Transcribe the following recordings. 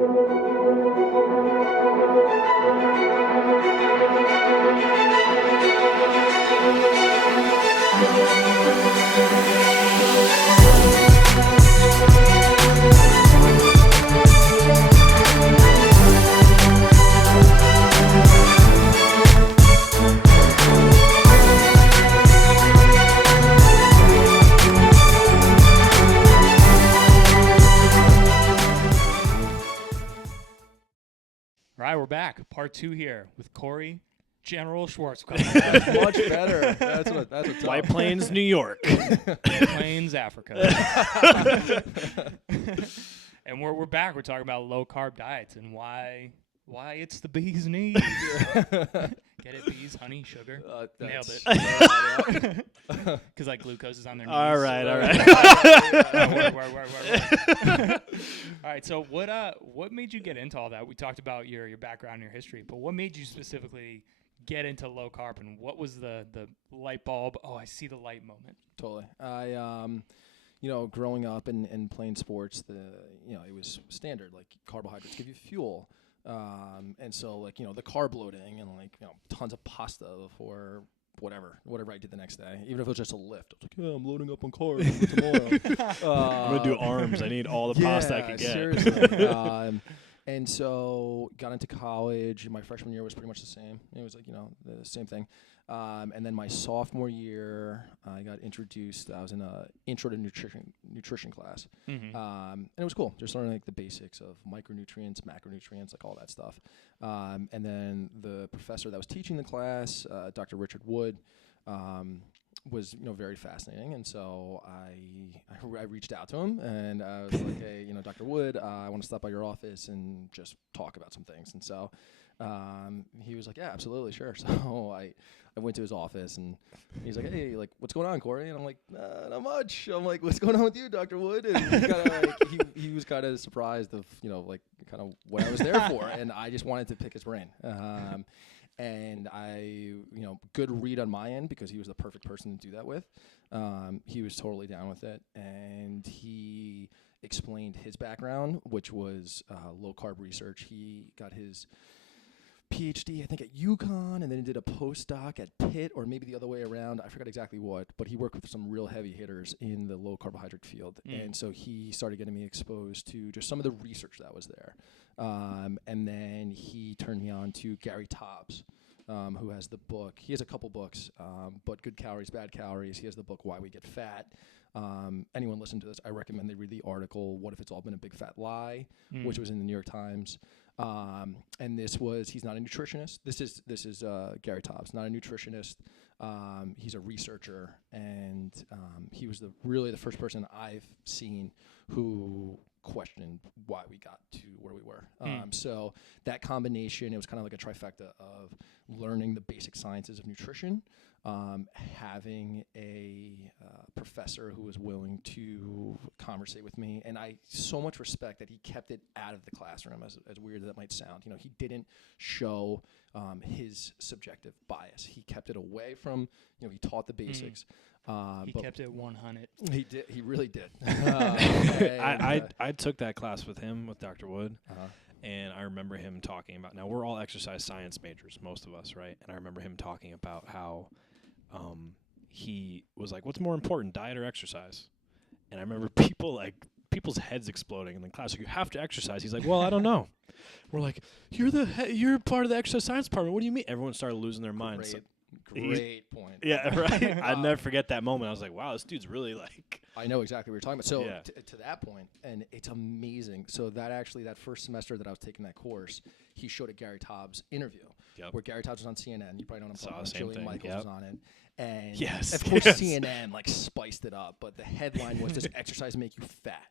All right, we're back. Part 2 here with Cory General Schwarzkopf. That's much better. That's a White Plains, New York. Plains, Africa. And we're back. We're talking about low carb diets and why it's the bee's knees. Get it, bees, honey, sugar. Nailed it. Because like glucose is on their knees. All right. Word. All right. So what made you get into all that? We talked about your background and your history, but what made you specifically get into low carb, and what was the light bulb? Oh, I see the light moment. Totally. I growing up and playing sports, it was standard, like carbohydrates give you fuel. And so the carb loading and tons of pasta for whatever I did the next day, even if it was just a lift. I was like, yeah, I'm loading up on carbs for tomorrow. I'm going to do arms. I need all the pasta I can get. Seriously. And so got into college. My freshman year was pretty much the same. It was the same thing. And then my sophomore year, I got introduced. I was in a intro to nutrition class. Mm-hmm. And it was cool. Just learning the basics of micronutrients, macronutrients, all that stuff. And then the professor that was teaching the class, Dr. Richard Wood, was very fascinating, and so I reached out to him and I was like, hey, Dr. Wood, I want to stop by your office and just talk about some things. And so he was like, yeah, absolutely, sure. So I went to his office and he's like, hey, what's going on, Cory? And I'm like, not much. I'm like, what's going on with you, Dr. Wood? And he was kind of surprised of kind of what I was there for, and I just wanted to pick his brain. And I, good read on my end because he was the perfect person to do that with. He was totally down with it. And he explained his background, which was low carb research. He got his PhD, I think, at UConn, and then he did a postdoc at Pitt, or maybe the other way around. I forgot exactly what, but he worked with some real heavy hitters in the low carbohydrate field. And so he started getting me exposed to just some of the research that was there. And then he turned me on to Gary Taubes, who has the book. He has a couple books, but Good Calories, Bad Calories. He has the book, Why We Get Fat. Anyone listen to this, I recommend they read the article, What If It's All Been a Big Fat Lie, which was in the New York Times. And he's not a nutritionist. This is Gary Taubes, not a nutritionist. He's a researcher, and he was really the first person I've seen who questioned why we got to where we were. So that combination, it was kind of like a trifecta of learning the basic sciences of nutrition, having a professor who was willing to conversate with me, and I so much respect that he kept it out of the classroom, as weird as that might sound. He didn't show his subjective bias. He kept it away from, he taught the basics. He kept it 100. He did. He really did. I took that class with him, with Dr. Wood, and I remember him talking about, now we're all exercise science majors, most of us, right? And I remember him talking about how he was like, what's more important, diet or exercise? And I remember people's heads exploding in the class. Like, you have to exercise. He's like, well, I don't know. We're like, you're part of the exercise science department. What do you mean? Everyone started losing their minds. Great point. Yeah, right. I'd never forget that moment. I was like, wow, this dude's really I know exactly what you're talking about. So yeah. to that point, and it's amazing. So that first semester that I was taking that course, he showed a Gary Taubes interview where Gary Taubes was on CNN. You probably know what I'm talking about. Jillian Michaels was on it. And yes, of course CNN spiced it up, but the headline was, does exercise make you fat?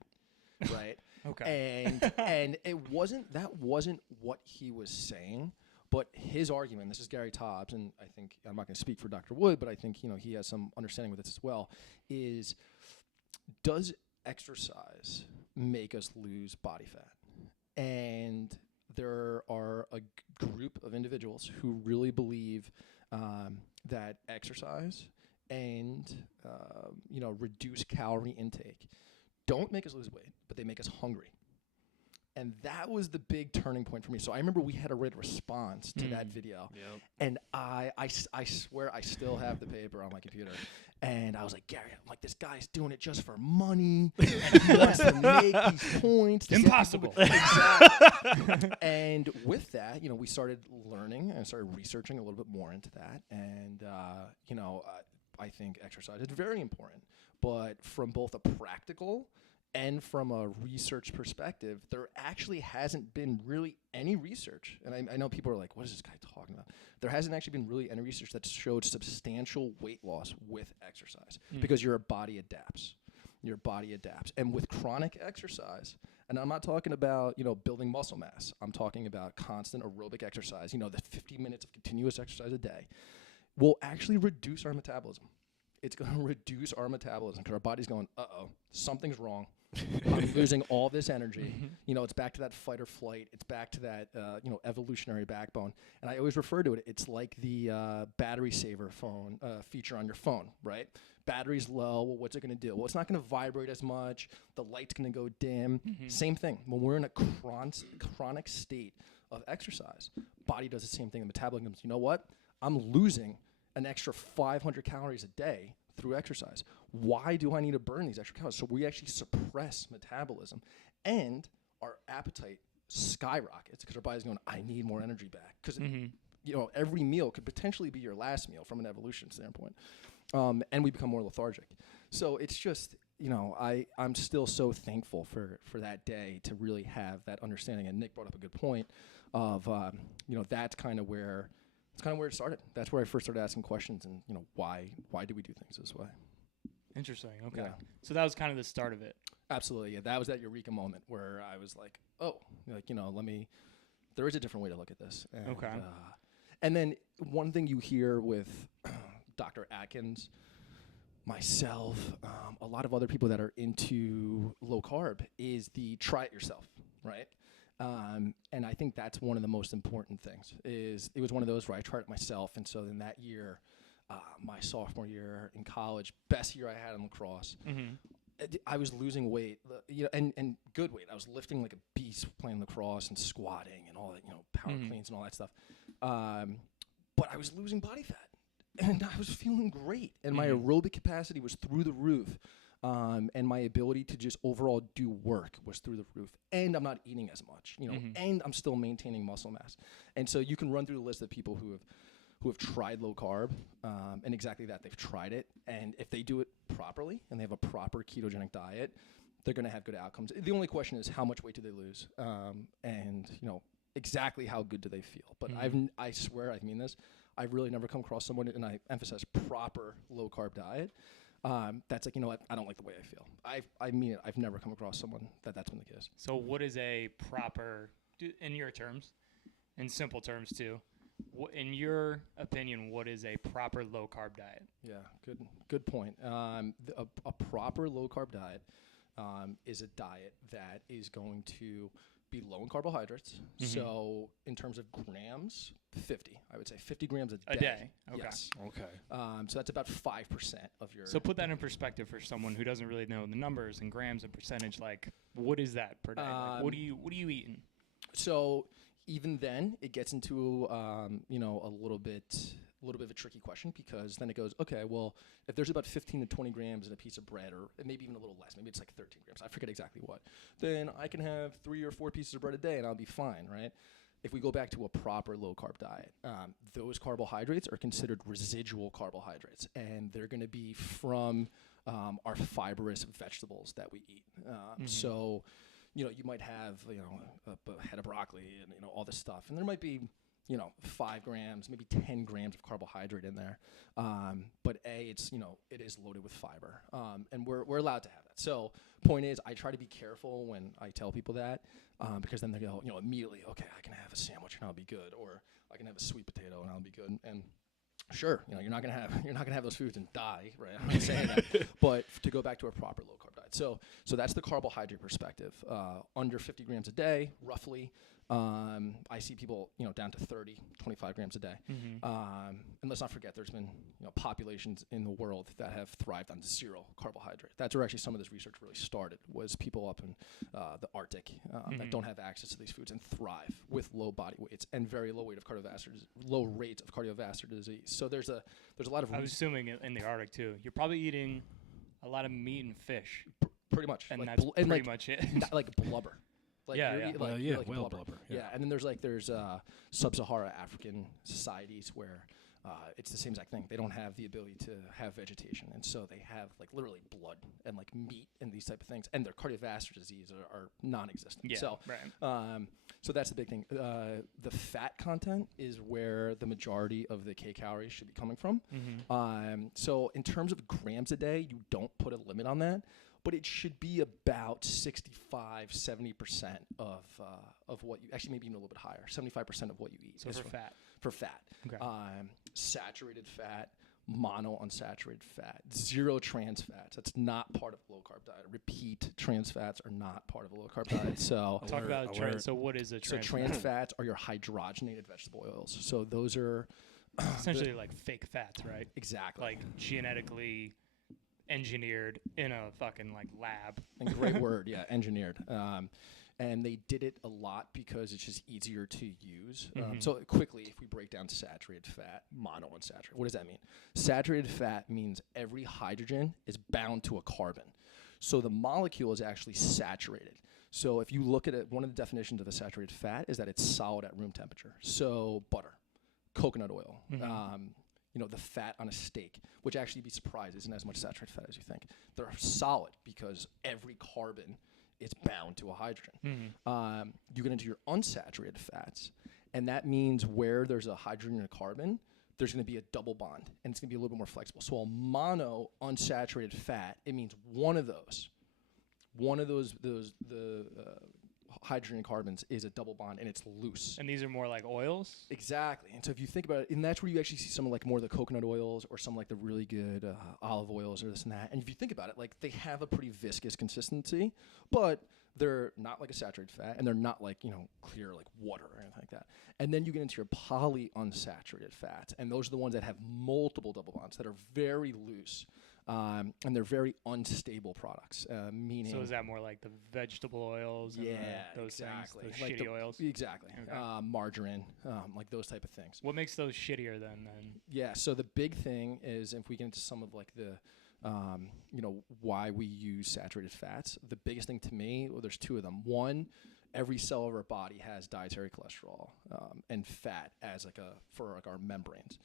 Right? Okay. And that wasn't what he was saying. But his argument, this is Gary Taubes, and I think, I'm not going to speak for Dr. Wood, but I think he has some understanding with this as well, is does exercise make us lose body fat? And there are a group of individuals who really believe that exercise and reduced calorie intake don't make us lose weight, but they make us hungry. And that was the big turning point for me. So I remember we had a Reddit response to that video. Yep. And I swear I still have the paper on my computer. And I was like, Gary, I'm like, this guy's doing it just for money. And he wants to make these points. Impossible. Exactly. And with that, you know, we started learning and started researching a little bit more into that. And, you know, I think exercise is very important. But from both a practical and from a research perspective, there actually hasn't been really any research. And I know people are like, what is this guy talking about? There hasn't actually been really any research that showed substantial weight loss with exercise because your body adapts. Your body adapts. And with chronic exercise, and I'm not talking about, you know, building muscle mass. I'm talking about constant aerobic exercise, you know, the 50 minutes of continuous exercise a day will actually reduce our metabolism. It's going to reduce our metabolism because our body's going, uh-oh, something's wrong. I'm losing all this energy. You know, it's back to that fight or flight. It's back to that, you know, evolutionary backbone. And I always refer to it. It's like the battery saver phone feature on your phone, right? Battery's low. Well, what's it going to do? Well, it's not going to vibrate as much. The light's going to go dim. Same thing. When we're in a chronic state of exercise, body does the same thing. The metabolism goes, you know what? I'm losing an extra 500 calories a day through exercise. Why do I need to burn these extra calories? So we actually suppress metabolism, and our appetite skyrockets because our body's going, I need more energy back. Because you know, every meal could potentially be your last meal from an evolution standpoint, and we become more lethargic. So it's just, you know, I'm still so thankful for that day to really have that understanding. And Nick brought up a good point of, you know, that's kind of where it started. That's where I first started asking questions and, you know, why do we do things this way? Interesting. Okay. Yeah. So that was kind of the start of it. Absolutely. Yeah. That was that eureka moment where I was like, oh, like, you know, there is a different way to look at this. And, okay. And then one thing you hear with Dr. Atkins, myself, a lot of other people that are into low carb is the try it yourself, right? And I think that's one of the most important things. It was one of those where I tried it myself, and so in that year, my sophomore year in college, best year I had in lacrosse, I was losing weight, you know, and good weight. I was lifting like a beast playing lacrosse and squatting and all that, you know, power cleans and all that stuff. But I was losing body fat, and I was feeling great, and my aerobic capacity was through the roof. And my ability to just overall do work was through the roof. And I'm not eating as much, you know, and I'm still maintaining muscle mass. And so you can run through the list of people who have tried low carb, and exactly that. They've tried it, and if they do it properly and they have a proper ketogenic diet, they're going to have good outcomes. The only question is how much weight do they lose, and, you know, exactly how good do they feel. But I swear, I mean this, I've really never come across someone, and I emphasize proper low carb diet, that's like, you know what, I don't like the way I feel. I mean it. I've never come across someone that's been the case. So what is a proper, in your terms, in simple terms too, in your opinion, what is a proper low carb diet? Yeah, good point. A proper low carb diet is a diet that is going to be low in carbohydrates. So in terms of grams, 50. I would say 50 grams a day. A day. Okay. Yes. Okay. So that's about 5% of your. So put that in perspective for someone who doesn't really know the numbers and grams and percentage. Like, what is that per day? Like, what are you eating? So even then, it gets into you know, a little bit of a tricky question, because then it goes, okay, well, if there's about 15 to 20 grams in a piece of bread, or maybe even a little less, maybe it's like 13 grams, I forget exactly what, then I can have 3 or 4 pieces of bread a day and I'll be fine, right? If we go back to a proper low-carb diet, those carbohydrates are considered residual carbohydrates, and they're going to be from our fibrous vegetables that we eat. So, you know, you might have, you know, a head of broccoli and, you know, all this stuff, and there might be, you know, 5 grams, maybe 10 grams of carbohydrate in there. But it's, you know, it is loaded with fiber, and we're allowed to have that. So point is, I try to be careful when I tell people that, because then they go, you know, immediately, okay, I can have a sandwich and I'll be good, or I can have a sweet potato and I'll be good. And sure, you know, you're not gonna have those foods and die, right? I'm not saying that, but to go back to a proper low carb diet. diet. So that's the carbohydrate perspective. Under 50 grams a day, roughly. I see people, down to 30, 25 grams a day. And let's not forget, there's been, populations in the world that have thrived on zero carbohydrate. That's where actually some of this research really started, was people up in the Arctic that don't have access to these foods and thrive with low body weights and very low rates of cardiovascular disease. So there's a lot of. I was assuming in the Arctic too. You're probably eating a lot of meat and fish. Pretty much, and that's pretty much it. Like blubber. Whale blubber. Yeah, and then there's sub-Sahara African societies where it's the same exact thing. They don't have the ability to have vegetation, and so they have like literally blood and like meat and these type of things, and their cardiovascular disease are non-existent. Yeah, so, right. So that's the big thing. The fat content is where the majority of the kcalories should be coming from. So in terms of grams a day, you don't put a limit on that. But it should be about 65, 70% of what you, actually maybe even a little bit higher, 75% of what you eat. So for fat. For fat. Okay. Saturated fat, monounsaturated fat, zero trans fats. That's not part of a low carb diet. Repeat, trans fats are not part of a low carb diet. So talk about trans. So what is a trans? So trans fats are your hydrogenated vegetable oils. So those are essentially like fake fats, right? Exactly. Like genetically engineered in a fucking like lab. And great word, yeah, engineered. And they did it a lot because it's just easier to use. So quickly, if we break down saturated fat, monounsaturated, what does that mean? Saturated fat means every hydrogen is bound to a carbon. So the molecule is actually saturated. So if you look at it, one of the definitions of a saturated fat is that it's solid at room temperature. So butter, coconut oil, the fat on a steak, which actually, you'd be surprised, isn't as much saturated fat as you think. They're solid because every carbon is bound to a hydrogen. You get into your unsaturated fats, and that means where there's a hydrogen and a carbon, there's going to be a double bond, and it's going to be a little bit more flexible. So a mono unsaturated fat, it means one of those hydrogen and carbons is a double bond, and it's loose. And these are more like oils? Exactly. And so if you think about it, and that's where you actually see some of like more of the coconut oils or some like the really good olive oils or this and that. And if you think about it, like they have a pretty viscous consistency, but they're not like a saturated fat, and they're not like, clear like water or anything like that. And then you get into your polyunsaturated fats, and those are the ones that have multiple double bonds that are very loose. And they're very unstable products, meaning... So is that more like the vegetable oils and those exactly. things, those like shitty oils? Exactly. Okay. Margarine, like those type of things. What makes those shittier then? Yeah, so the big thing is, if we get into some of like the, why we use saturated fats, the biggest thing to me, well, there's two of them. One, every cell of our body has dietary cholesterol and fat as for our membranes.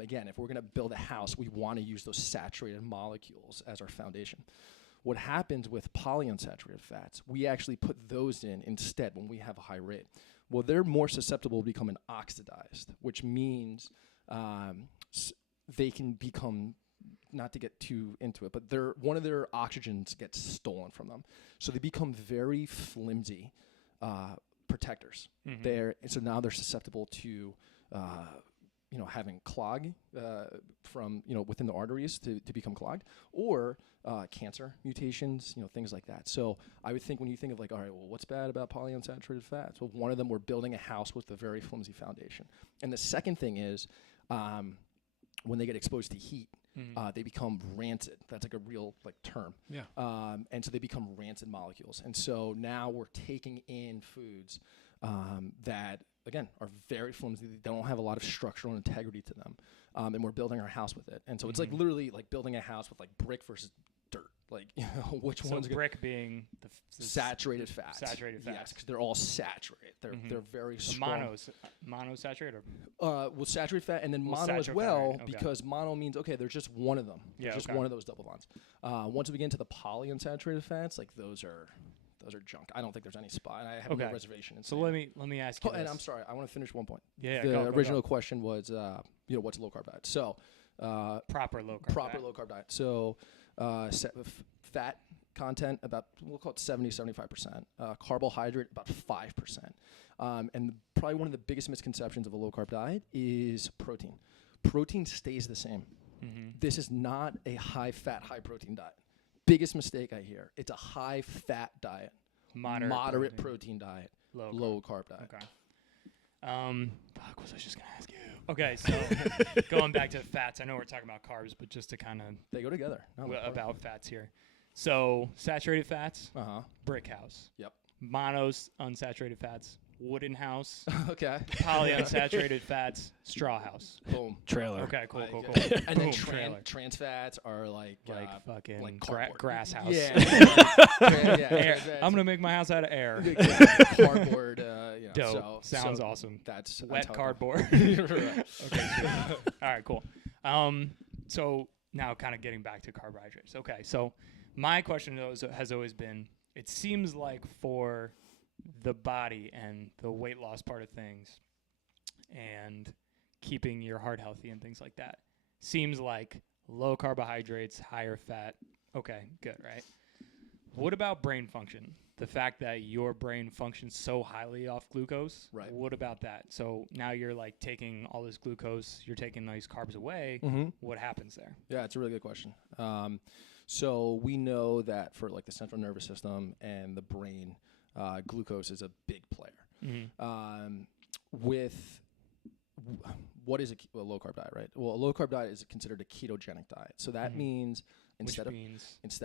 Again, if we're going to build a house, we want to use those saturated molecules as our foundation. What happens with polyunsaturated fats, we actually put those in instead when we have a high rate. Well, they're more susceptible to becoming oxidized, which means they can become, not to get too into it, but one of their oxygens gets stolen from them. So they become very flimsy protectors. So now they're susceptible to having clog from within the arteries to become clogged, or cancer mutations, things like that. So I would think, when you think of like, all right, well, what's bad about polyunsaturated fats? Well, one of them, we're building a house with a very flimsy foundation. And the second thing is, when they get exposed to heat, they become rancid. That's like a real term. Yeah. And so they become rancid molecules. And so now we're taking in foods that, again, are very flimsy. They don't have a lot of structural integrity to them. And we're building our house with it. And so it's like literally like building a house with like brick versus dirt. Like, which one's brick being the saturated fats. Saturated fats. Yes, because they're all saturated. They're very strong. Monosaturated well, saturated fat, and then mono as well, because mono means, okay, there's just one of them. There's just one of those double bonds. Once we get into the polyunsaturated fats, like those are junk. I don't think there's any spot. I have no reservation. So let me ask you this. And I'm sorry, I want to finish one point. Yeah, the original question was, what's a low carb diet? So proper low carb diet. So fat content about, we'll call it 70-75%. Carbohydrate about 5%. And probably one of the biggest misconceptions of a low carb diet is protein. Protein stays the same. This is not a high fat, high protein diet. biggest mistake I hear. It's a high-fat diet, moderate protein diet, low carb diet. Okay. Fuck, was I just gonna ask you? Okay, so going back to fats, I know we're talking about carbs, but just to kind of they go together. About fats here. So saturated fats, brick house. Yep. Monos, unsaturated fats, wooden house. Okay. Polyunsaturated fats, straw house. Boom. Trailer. Okay, cool. And Boom, then trans fats are like fucking like grass house. Yeah. Air. I'm gonna make my house out of air. Cardboard. Dope. Sounds awesome. That's wet cardboard. Right. Okay. All right. Cool. So now, kind of getting back to carbohydrates. Okay. So my question has always been: it seems like for the body and the weight loss part of things, and keeping your heart healthy and things like that, seems like low carbohydrates, higher fat. Okay. Good. Right. What about brain function? The fact that your brain functions so highly off glucose. Right. What about that? So now you're like taking all this glucose, you're taking these carbs away. Mm-hmm. What happens there? Yeah, it's a really good question. So we know that for like the central nervous system and the brain, glucose is a big player. Mm-hmm. What is a low carb diet, right? Well, a low carb diet is considered a ketogenic diet. So that means instead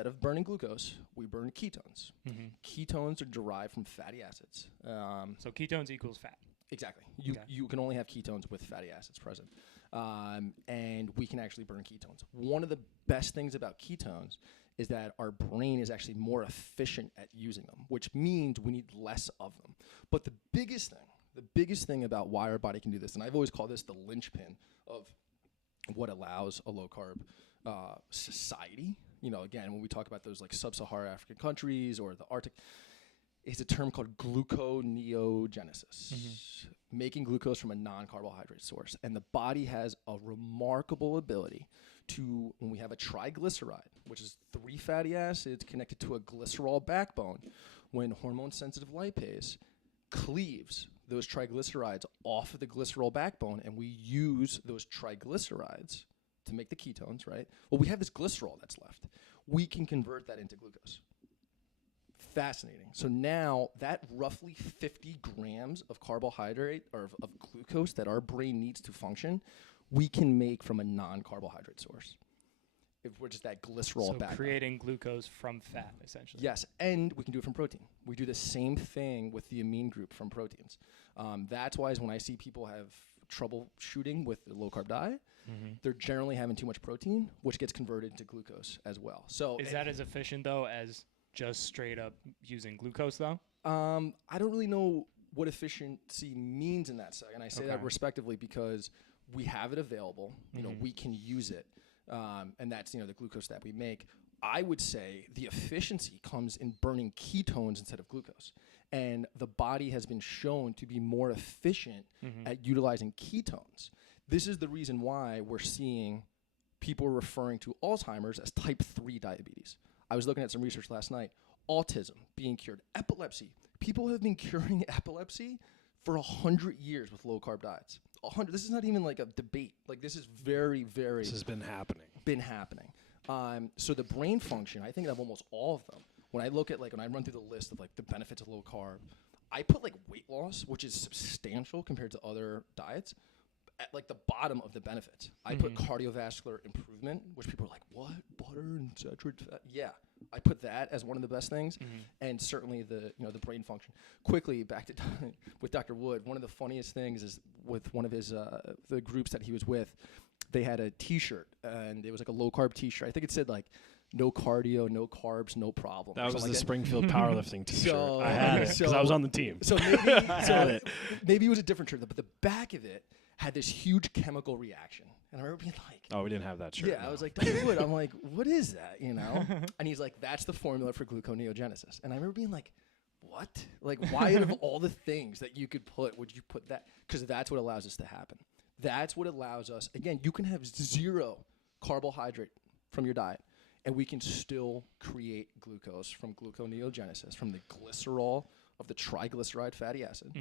of burning glucose, we burn ketones. Mm-hmm. Ketones are derived from fatty acids. So ketones equals fat. Exactly. You can only have ketones with fatty acids present. And we can actually burn ketones. One of the best things about ketones is that our brain is actually more efficient at using them, which means we need less of them. But the biggest thing about why our body can do this, and I've always called this the linchpin of what allows a low carb society, again, when we talk about those like sub-Saharan African countries or the Arctic, is a term called gluconeogenesis, making glucose from a non-carbohydrate source. And the body has a remarkable ability to, when we have a triglyceride, which is 3 fatty acids connected to a glycerol backbone, when hormone-sensitive lipase cleaves those triglycerides off of the glycerol backbone, and we use those triglycerides to make the ketones, right? Well, we have this glycerol that's left. We can convert that into glucose. Fascinating. So now that roughly 50 grams of carbohydrate or of glucose that our brain needs to function, we can make from a non-carbohydrate source, which is that glycerol backbone. So creating glucose from fat, essentially. Yes, and we can do it from protein. We do the same thing with the amine group from proteins. That's why when I see people have troubleshooting with the low-carb diet, they're generally having too much protein, which gets converted to glucose as well. So is that as efficient, though, as just straight up using glucose, though? I don't really know what efficiency means in that second. I say that respectively because we have it available. We can use it. And that's, the glucose that we make. I would say the efficiency comes in burning ketones instead of glucose. And the body has been shown to be more efficient at utilizing ketones. This is the reason why we're seeing people referring to Alzheimer's as type 3 diabetes. I was looking at some research last night. Autism being cured. Epilepsy. People have been curing epilepsy for 100 years with low-carb diets. 100. This is not even like a debate. Like, this is very, very... This has been happening. So the brain function, I think of almost all of them. When I look at, when I run through the list of, the benefits of low-carb, I put, weight loss, which is substantial compared to other diets, at, the bottom of the benefits. I put cardiovascular improvement, which people are like, what? Butter and saturated fat? Yeah. I put that as one of the best things, and certainly the brain function. Quickly, back to with Dr. Wood, one of the funniest things is with one of his the groups that he was with, they had a T-shirt, and it was a low-carb T-shirt. I think it said, no cardio, no carbs, no problem. That was the Springfield powerlifting T-shirt. I had it because I was on the team. So maybe it was a different shirt, but the back of it had this huge chemical reaction. And I remember being like... Oh, we didn't have that shirt. Yeah, no. I was like, Dr. Wood, I'm like, what is that, And he's like, that's the formula for gluconeogenesis. And I remember being like, what? Why out of all the things that you could put, would you put that? Because that's what allows this to happen. That's what allows us... Again, you can have 0 carbohydrate from your diet, and we can still create glucose from gluconeogenesis, from the glycerol of the triglyceride fatty acid,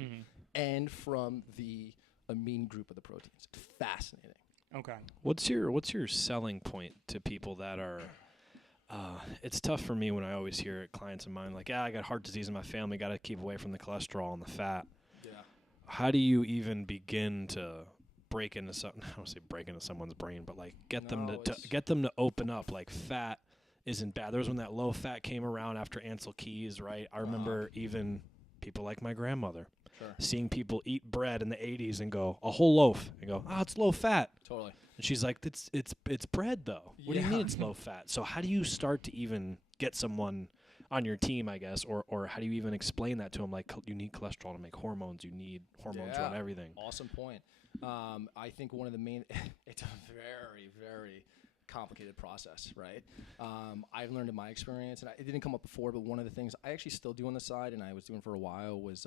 and from the amine group of the proteins. Fascinating. Okay. What's your selling point to people that are It's tough for me when I always hear clients of mine like, I got heart disease in my family, got to keep away from the cholesterol and the fat. Yeah. How do you even begin to break into something? I don't say break into someone's brain, but like get them to open up. Like fat isn't bad. There was when that low fat came around after Ansel Keys, right? I remember even people like my grandmother seeing people eat bread in the 80s and go a whole loaf and go, it's low fat. Totally. And she's like, it's bread though. What do you mean it's low fat? So how do you start to even get someone on your team, I guess, or how do you even explain that to them? Like, you need cholesterol to make hormones. You need hormones to run everything. Awesome point. I think one of the main, it's a very, very complicated process, right? I've learned in my experience, and it didn't come up before, but one of the things I actually still do on the side, and I was doing for a while, was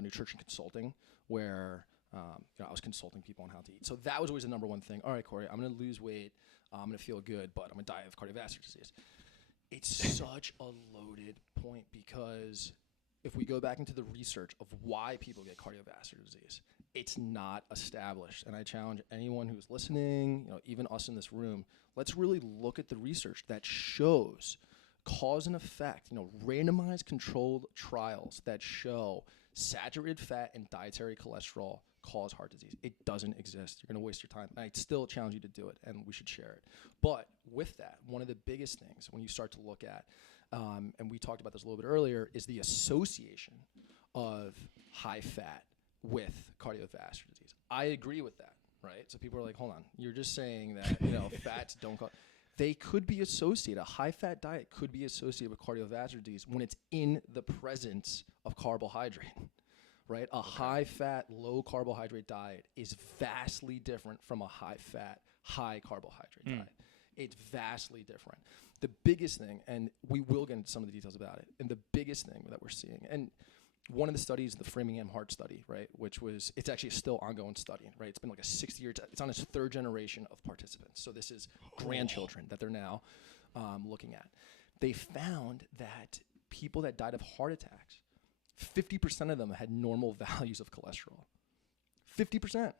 nutrition consulting, where I was consulting people on how to eat. So that was always the number one thing. All right, Cory, I'm going to lose weight. I'm going to feel good, but I'm going to die of cardiovascular disease. It's such a loaded point, because if we go back into the research of why people get cardiovascular disease, it's not established. And I challenge anyone who's listening, even us in this room, let's really look at the research that shows cause and effect, randomized controlled trials that show saturated fat and dietary cholesterol cause heart disease. It doesn't exist. You're going to waste your time. And I still challenge you to do it, and we should share it. But with that, one of the biggest things when you start to look at, and we talked about this a little bit earlier, is the association of high fat with cardiovascular disease. I agree with that, right? So people are like, hold on, you're just saying that fats don't cause. They could be associated. A high-fat diet could be associated with cardiovascular disease when it's in the presence of carbohydrate, right? A high-fat, low-carbohydrate diet is vastly different from a high-fat, high-carbohydrate diet. It's vastly different. The biggest thing, and we will get into some of the details about it, and the biggest thing that we're seeing, and one of the studies, the Framingham Heart Study, right, it's actually a still ongoing study, right? It's been like a 60-year, it's on its third generation of participants. So this is grandchildren that they're now looking at. They found that people that died of heart attacks, 50% of them had normal values of cholesterol. 50%.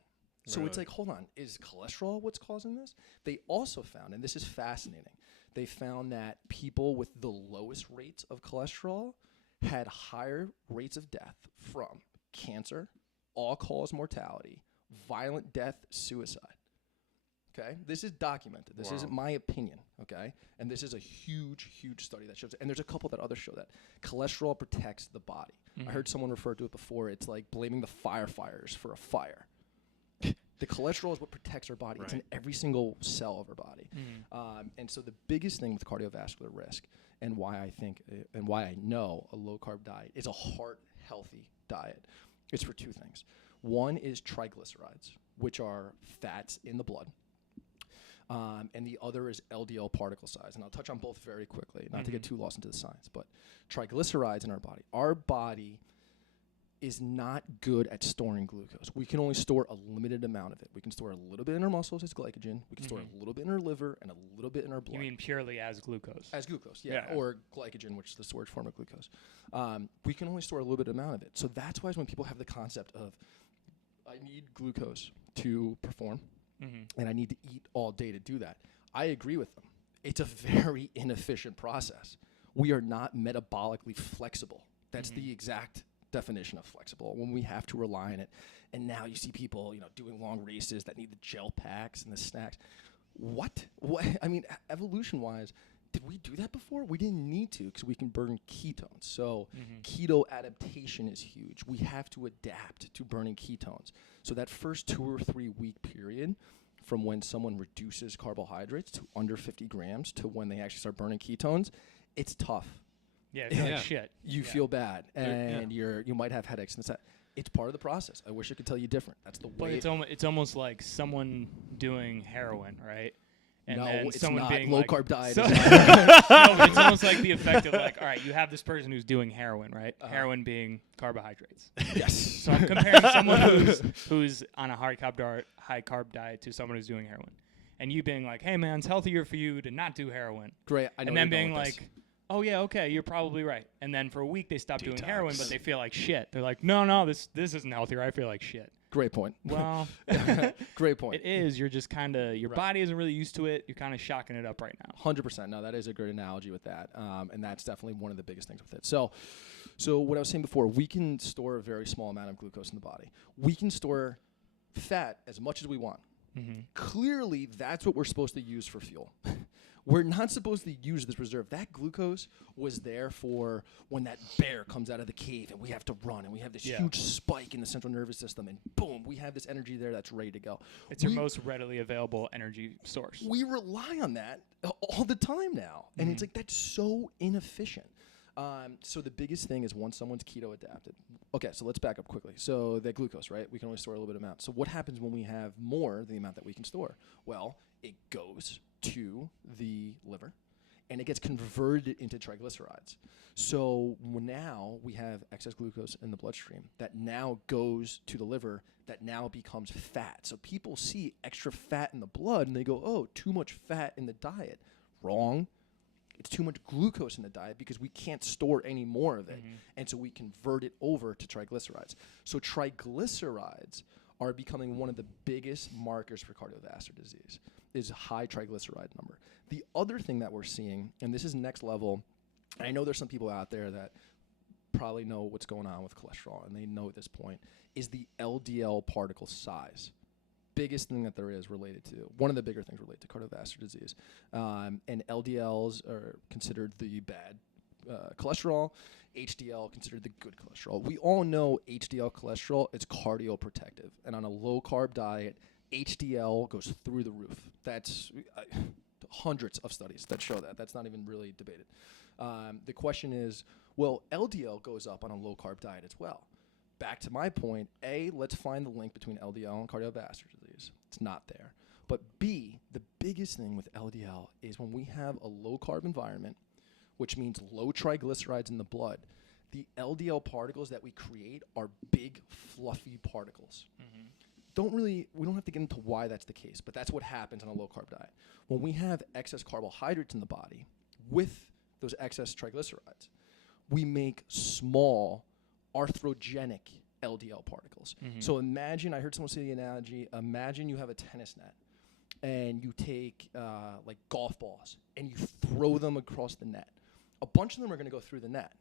So It's like, hold on, is cholesterol what's causing this? They also found, and this is fascinating, they found that people with the lowest rates of cholesterol had higher rates of death from cancer, all-cause mortality, violent death, suicide. Okay? This is documented. This isn't my opinion, okay? And this is a huge, huge study that shows it. And there's a couple that others show that. Cholesterol protects the body. I heard someone refer to it before. It's like blaming the firefighters for a fire. The cholesterol is what protects our body. Right. It's in every single cell of our body. And so the biggest thing with cardiovascular risk, and why I think, and why I know a low-carb diet is a heart-healthy diet, is for two things. One is triglycerides, which are fats in the blood. And the other is LDL particle size. And I'll touch on both very quickly, not to get too lost into the science. But triglycerides in our body is not good at storing glucose. We can only store a limited amount of it. We can store a little bit in our muscles as glycogen. We can store a little bit in our liver and a little bit in our blood. You mean purely as glucose? As glucose, yeah. Or glycogen, which is the storage form of glucose. We can only store a little bit amount of it. So that's why when people have the concept of, I need glucose to perform, and I need to eat all day to do that, I agree with them. It's a very inefficient process. We are not metabolically flexible. That's the exact definition of flexible, when we have to rely on it. And now you see people, doing long races that need the gel packs and the snacks. What? I mean, evolution-wise, did we do that before? We didn't need to, because we can burn ketones. So keto adaptation is huge. We have to adapt to burning ketones. So that first 2 or 3 week period from when someone reduces carbohydrates to under 50 grams to when they actually start burning ketones, it's tough. Yeah, it's like shit. You feel bad, and you might have headaches. And it's part of the process. I wish I could tell you different. That's the way. But it's almost like someone doing heroin, right? And no, then it's someone not. Being Low like, carb diet. No, but it's almost like the effect of like, all right, you have this person who's doing heroin, right? Heroin being carbohydrates. Yes. So I'm comparing someone who's on a high carb diet to someone who's doing heroin, and you being like, hey man, it's healthier for you to not do heroin. Great. I know. And then being like, oh yeah, okay, you're probably right. And then for a week they stop doing heroin, but they feel like shit. They're like, no, this isn't healthier. I feel like shit. Great point. Well, great point. It is. You're just kind of, your body isn't really used to it. You're kind of shocking it up right now. 100%. No, that is a great analogy with that. And that's definitely one of the biggest things with it. So what I was saying before, we can store a very small amount of glucose in the body. We can store fat as much as we want. Mm-hmm. Clearly, that's what we're supposed to use for fuel. We're not supposed to use this reserve. That glucose was there for when that bear comes out of the cave and we have to run and we have this huge spike in the central nervous system and boom, we have this energy there that's ready to go. It's your most readily available energy source. We rely on that all the time now. And it's like, that's so inefficient. So the biggest thing is once someone's keto adapted. Okay, so let's back up quickly. So that glucose, right? We can only store a little bit of amount. So what happens when we have more than the amount that we can store? Well, it goes to the liver and it gets converted into triglycerides. So now we have excess glucose in the bloodstream that now goes to the liver that now becomes fat. So people see extra fat in the blood and they go, oh, too much fat in the diet. Wrong. It's too much glucose in the diet because we can't store any more of it. And so we convert it over to triglycerides. So triglycerides are becoming one of the biggest markers for cardiovascular disease, is high triglyceride number. The other thing that we're seeing, and this is next level, and I know there's some people out there that probably know what's going on with cholesterol, and they know at this point, is the LDL particle size. Biggest thing that there is related to, one of the bigger things related to cardiovascular disease. And LDLs are considered the bad cholesterol, HDL considered the good cholesterol. We all know HDL cholesterol is cardioprotective, and on a low-carb diet, HDL goes through the roof. That's hundreds of studies that show that. That's not even really debated. The question is, well, LDL goes up on a low-carb diet as well. Back to my point, A, let's find the link between LDL and cardiovascular disease. It's not there. But B, the biggest thing with LDL is when we have a low-carb environment, which means low triglycerides in the blood, the LDL particles that we create are big, fluffy particles. We don't have to get into why that's the case, but that's what happens on a low-carb diet. When we have excess carbohydrates in the body with those excess triglycerides, we make small, arthrogenic LDL particles. So imagine, I heard someone say the analogy, imagine you have a tennis net and you take like golf balls and you throw them across the net. A bunch of them are going to go through the net,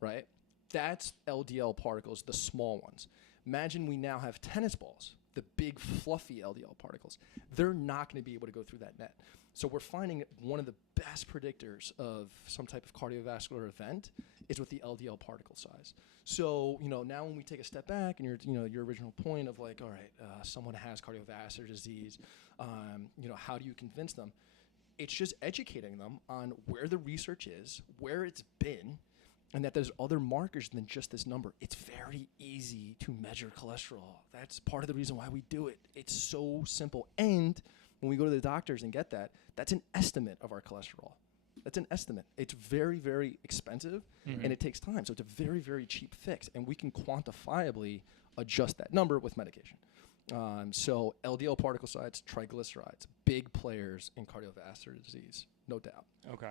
right? That's LDL particles, the small ones. Imagine we now have tennis balls, the big fluffy LDL particles. They're not going to be able to go through that net. So we're finding one of the best predictors of some type of cardiovascular event is with the LDL particle size. So, now when we take a step back and your original point of like, all right, someone has cardiovascular disease, how do you convince them? It's just educating them on where the research is, where it's been, and that there's other markers than just this number. It's very easy to measure cholesterol. That's part of the reason why we do it. It's so simple. And when we go to the doctors and get that, that's an estimate of our cholesterol. That's an estimate. It's very, very expensive, and it takes time. So it's a very, very cheap fix, and we can quantifiably adjust that number with medication. So LDL particle size, triglycerides, big players in cardiovascular disease, no doubt. Okay.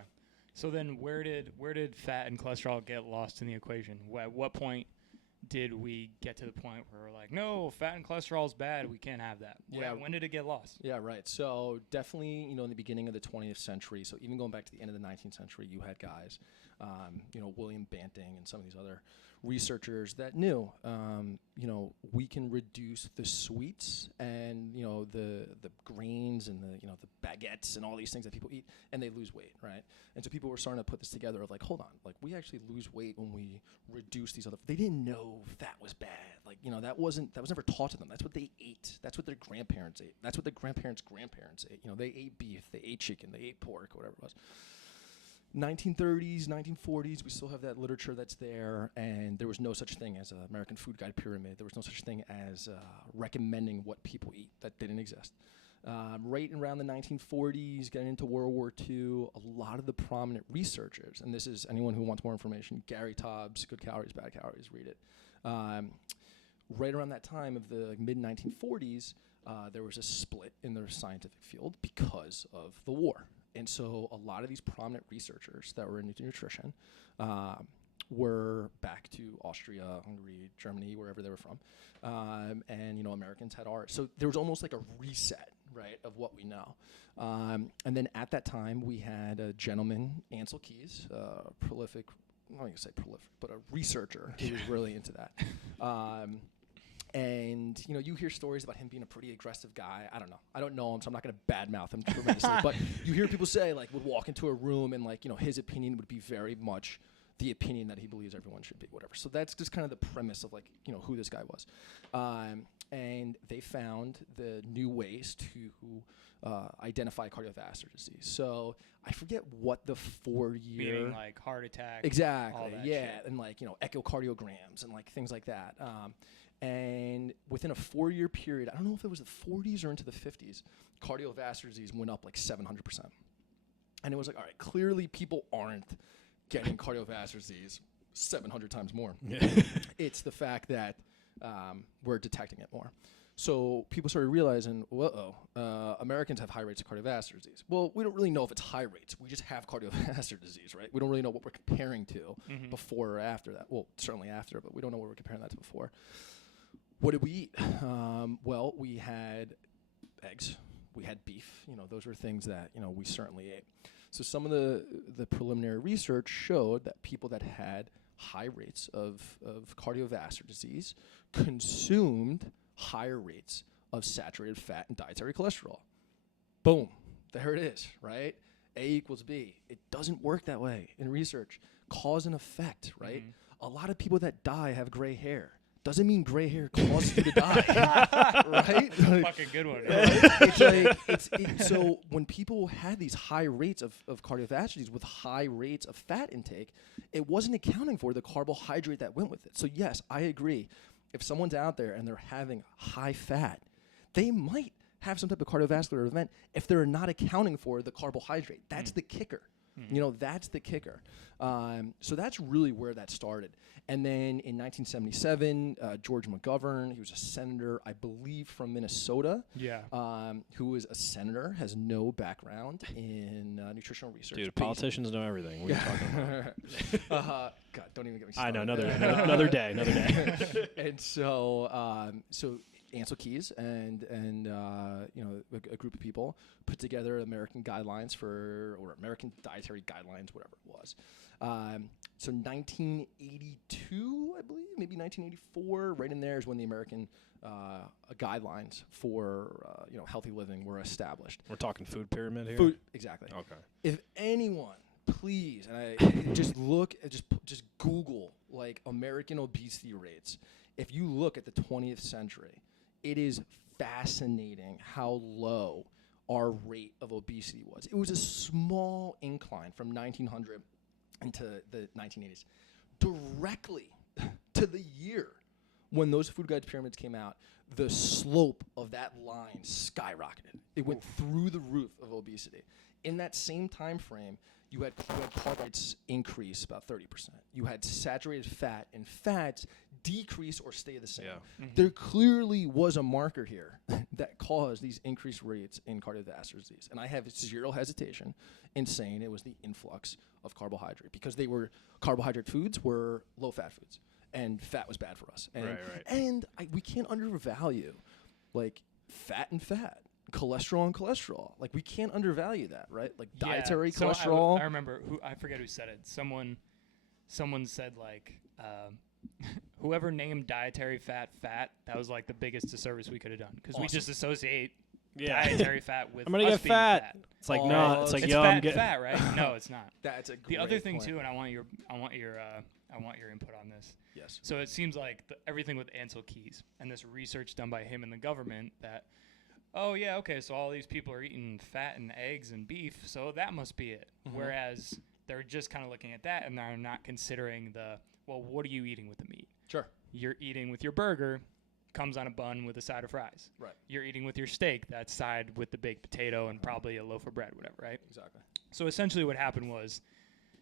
So then where did fat and cholesterol get lost in the equation? At what point did we get to the point where we're like, no, fat and cholesterol is bad, we can't have that? Yeah. When did it get lost? Yeah, right. So definitely, in the beginning of the 20th century, so even going back to the end of the 19th century, you had guys, William Banting and some of these other researchers that knew, we can reduce the sweets and, the grains and the baguettes and all these things that people eat, and they lose weight, right? And so people were starting to put this together of like, hold on, like we actually lose weight when we reduce these other. They didn't know fat was bad. Like, that was never taught to them. That's what they ate. That's what their grandparents ate. That's what their grandparents' grandparents ate. They ate beef, they ate chicken, they ate pork, whatever it was. 1930s, 1940s, we still have that literature that's there, and there was no such thing as an American Food Guide pyramid. There was no such thing as recommending what people eat. That didn't exist. Right around the 1940s, getting into World War II, a lot of the prominent researchers, and this is anyone who wants more information, Gary Taubes, Good Calories, Bad Calories, read it. Right around that time of the mid-1940s, there was a split in the scientific field because of the war. And so a lot of these prominent researchers that were into nutrition were back to Austria, Hungary, Germany, wherever they were from. And, you know, Americans had ours. So there was almost like a reset, right, of what we know. And then at that time, we had a gentleman, Ansel Keys, prolific, I'm not going to say prolific, but a researcher who was really into that. And, you know, you hear stories about him being a pretty aggressive guy. I don't know. I don't know him, so I'm not going to badmouth him tremendously. But you hear people say, like, would walk into a room and, like, you know, his opinion would be very much the opinion that he believes everyone should be, whatever. So that's just kind of the premise of, like, you know, who this guy was. And they found the new ways to identify cardiovascular disease. So I forget what the 4-year... Being, like, heart attack. Exactly, all that yeah. shit. And, like, you know, echocardiograms and, like, things like that. And within a 4-year period, I don't know if it was the 40s or into the 50s, cardiovascular disease went up like 700%. And it was like, all right, clearly people aren't getting cardiovascular disease 700 times more. It's the fact that we're detecting it more. So people started realizing, Americans have high rates of cardiovascular disease. Well, we don't really know if it's high rates. We just have cardiovascular disease, right? We don't really know what we're comparing to before or after that. Well, certainly after, but we don't know what we're comparing that to before. What did we eat? Well, we had eggs. We had beef. You know, those were things that, you know, we certainly ate. So some of the preliminary research showed that people that had high rates of cardiovascular disease consumed higher rates of saturated fat and dietary cholesterol. Boom. There it is, right? A equals B. It doesn't work that way in research. Cause and effect, right? A lot of people that die have gray hair. Doesn't mean gray hair causes you to die, right? Fucking good one. Right? It's like, so when people had these high rates of cardiovascular disease with high rates of fat intake, it wasn't accounting for the carbohydrate that went with it. So yes, I agree. If someone's out there and they're having high fat, they might have some type of cardiovascular event if they're not accounting for the carbohydrate. That's the kicker. You know, that's the kicker. So that's really where that started. And then in 1977, George McGovern, he was a senator, I believe, from Minnesota. Yeah. Who was a senator, has no background in nutritional research. Dude, politicians know everything. What are you talking about? God, don't even get me started. I know, another day. And so, so Ansel Keys and you know, a group of people put together American guidelines or American dietary guidelines, whatever it was. So 1982, I believe, maybe 1984, right in there is when the American guidelines for you know, healthy living were established. We're talking food pyramid here? Food, exactly. Okay. If anyone, please, and just look, just Google, like, American obesity rates. If you look at the 20th century, it is fascinating how low our rate of obesity was. It was a small incline from 1900 into the 1980s. Directly to the year when those food guide pyramids came out, the slope of that line skyrocketed. It went through the roof of obesity. In that same time frame, you had carbohydrates increase about 30%. You had saturated fat and fats decrease or stay the same. Yeah. There clearly was a marker here that caused these increased rates in cardiovascular disease. And I have zero hesitation in saying it was the influx of carbohydrate, because carbohydrate foods were low-fat foods, and fat was bad for us. And, right. And we can't undervalue, like, fat and fat. Cholesterol and cholesterol. Like, we can't undervalue that, right? Like, dietary cholesterol. I remember, I forget who said it. Someone said, like, whoever named dietary fat, that was, like, the biggest disservice we could have done. Because we just associate dietary fat with I'm going to get being fat. It's like, no, it's like, it's yo, fat, I'm getting fat, right? No, it's not. That's a great The other thing, point. too, and I want your input on this. Yes. So it seems like everything with Ansel Keys and this research done by him and the government that, oh, yeah, okay, so all these people are eating fat and eggs and beef, so that must be it. Whereas they're just kind of looking at that and they're not considering what are you eating with the meat? Sure. You're eating with your burger, comes on a bun with a side of fries. Right. You're eating with your steak, that's side with the baked potato and probably a loaf of bread, whatever, right? Exactly. So essentially what happened was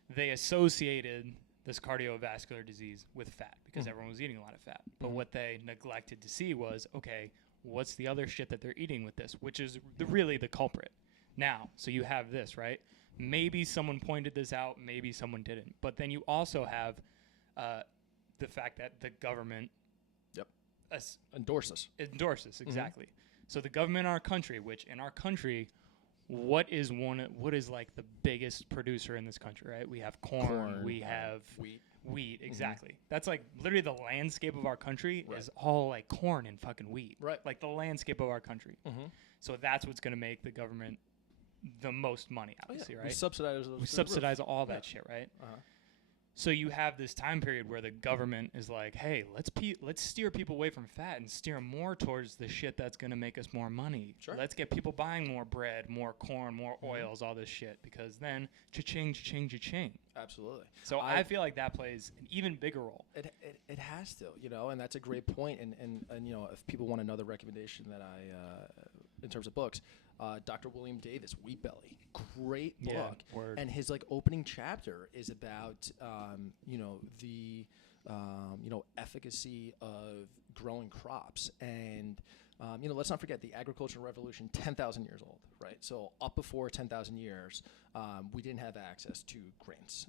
they associated this cardiovascular disease with fat because everyone was eating a lot of fat. But what they neglected to see was, okay, what's the other shit that they're eating with this, which is really the culprit. Now, so you have this, right? Maybe someone pointed this out, maybe someone didn't. But then you also have the fact that the government endorses exactly. So the government in our country, which in our country, what is like the biggest producer in this country, right? We have corn we have wheat, exactly. That's like literally the landscape of our country is all like corn and fucking wheat, right? Like the landscape of our country. So that's what's going to make the government the most money, obviously, right? We subsidize all that shit, right? So you have this time period where the government is like, hey, let's steer people away from fat and steer them more towards the shit that's going to make us more money. Sure. Let's get people buying more bread, more corn, more oils, all this shit, because then cha-ching, cha-ching, cha-ching. Absolutely. So I feel like that plays an even bigger role. It has to, and that's a great point. And if people want another recommendation that in terms of books, Dr. William Davis, Wheat Belly, great book. Word. And his opening chapter is about the efficacy of growing crops. And let's not forget the agricultural revolution, 10,000 years old, right? So up before 10,000 years, we didn't have access to grains.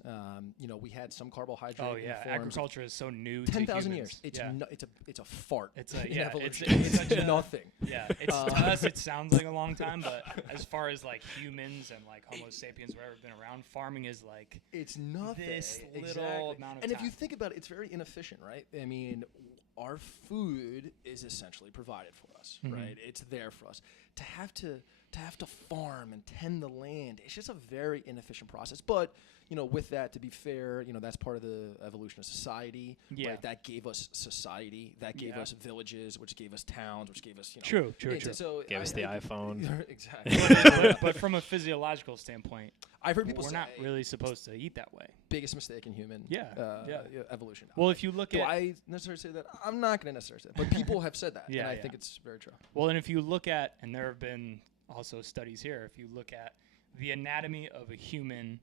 We had some carbohydrate. Oh yeah, agriculture is so new. 10,000 years. It's a fart. It's it's nothing. Yeah, to us it sounds like a long time, but as far as like humans and like Homo sapiens, whoever been around, farming is like it's nothing. This little amount of and time. if you think about it, it's very inefficient, right? I mean, our food is essentially provided for us, right? It's there for us. To have to farm and tend the land, it's just a very inefficient process. But with that, to be fair, that's part of the evolution of society. Yeah. Right? That gave us society. That gave us villages, which gave us towns, which gave us True. So gave us the iPhone. Exactly. but from a physiological standpoint, I've heard people we're say not really supposed to eat that way. Biggest mistake in human evolution. Well, if you look at, I necessarily say that? I'm not going to necessarily say that, but people have said that, and I think it's very true. Well, and if you look at, and there have been also studies here, if you look at the anatomy of a human,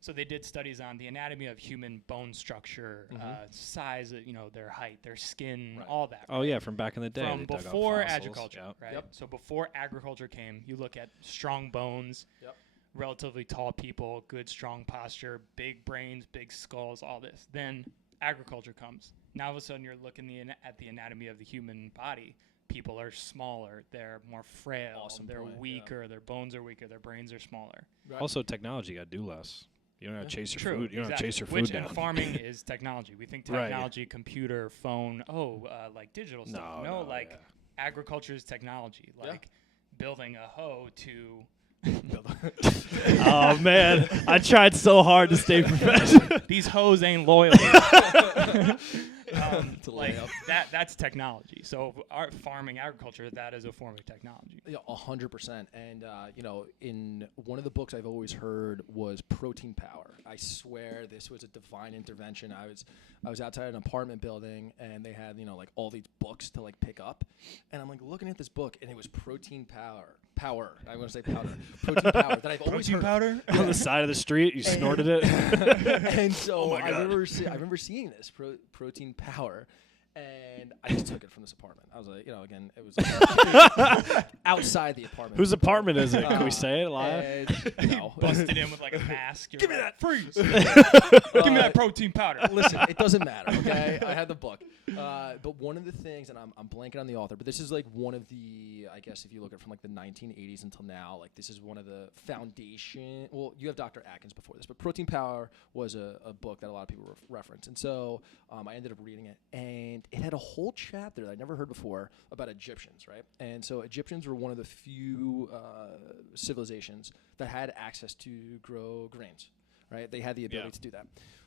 so they did studies on the anatomy of human bone structure, size, their height, their skin, all that. Oh yeah, from back in the day. From before agriculture, right? So before agriculture came, you look at strong bones, relatively tall people, good strong posture, big brains, big skulls, all this. Then agriculture comes. Now all of a sudden you're looking at the anatomy of the human body. People are smaller, they're more frail, they're weaker, their bones are weaker, their brains are smaller. Right. Also, technology got to do less. You don't have to chase your food. You don't have to chase your food Which down. in farming is technology. We think technology, computer, phone, like digital stuff. No, agriculture is technology. Like building a hoe to... Oh man, I tried so hard to stay professional. These hoes ain't loyal. That's technology. So our farming, agriculture, that is a form of technology. Yeah, 100%. And in one of the books I've always heard was Protein Power. I swear this was a divine intervention. I was outside an apartment building, and they had all these books to pick up, and I'm looking at this book, and it was Protein Power. I'm going to say powder. Protein powder that I've always heard. Protein powder? On the side of the street, you snorted it. And so I remember seeing this Protein Power, and I just took it from this apartment. I was like, again, it was outside the apartment. Whose apartment is it? Can we say it live? Busted in with a mask. Give me that. Freeze. Give me that protein powder. Listen, it doesn't matter, okay? I had the book. But one of the things, and I'm blanking on the author, but this is one of the, I guess if you look at it from the 1980s until now, this is one of the foundation. Well, you have Dr. Atkins before this, but Protein Power was a book that a lot of people reference. And so I ended up reading it, and it had a whole chapter that I'd never heard before about Egyptians, right? And so Egyptians were one of the few civilizations that had access to grow grains, right? They had the ability to do that.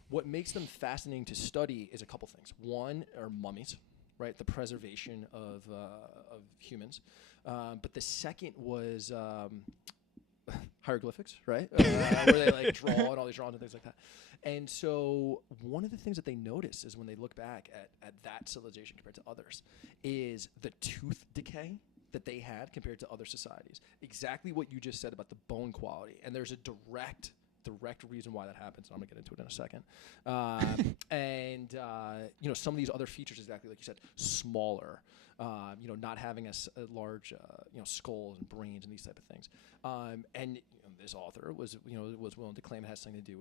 What makes them fascinating to study is a couple things. One are mummies, right? The preservation of humans. But the second was hieroglyphics, right? Where they draw and all these drawings and things like that. And so one of the things that they notice is when they look back at that civilization compared to others is the tooth decay that they had compared to other societies. Exactly what you just said about the bone quality. And there's a direct reason why that happens. I'm going to get into it in a second. And some of these other features, exactly like you said, smaller. not having a large, skulls and brains and these type of things. And this author was willing to claim it has something to do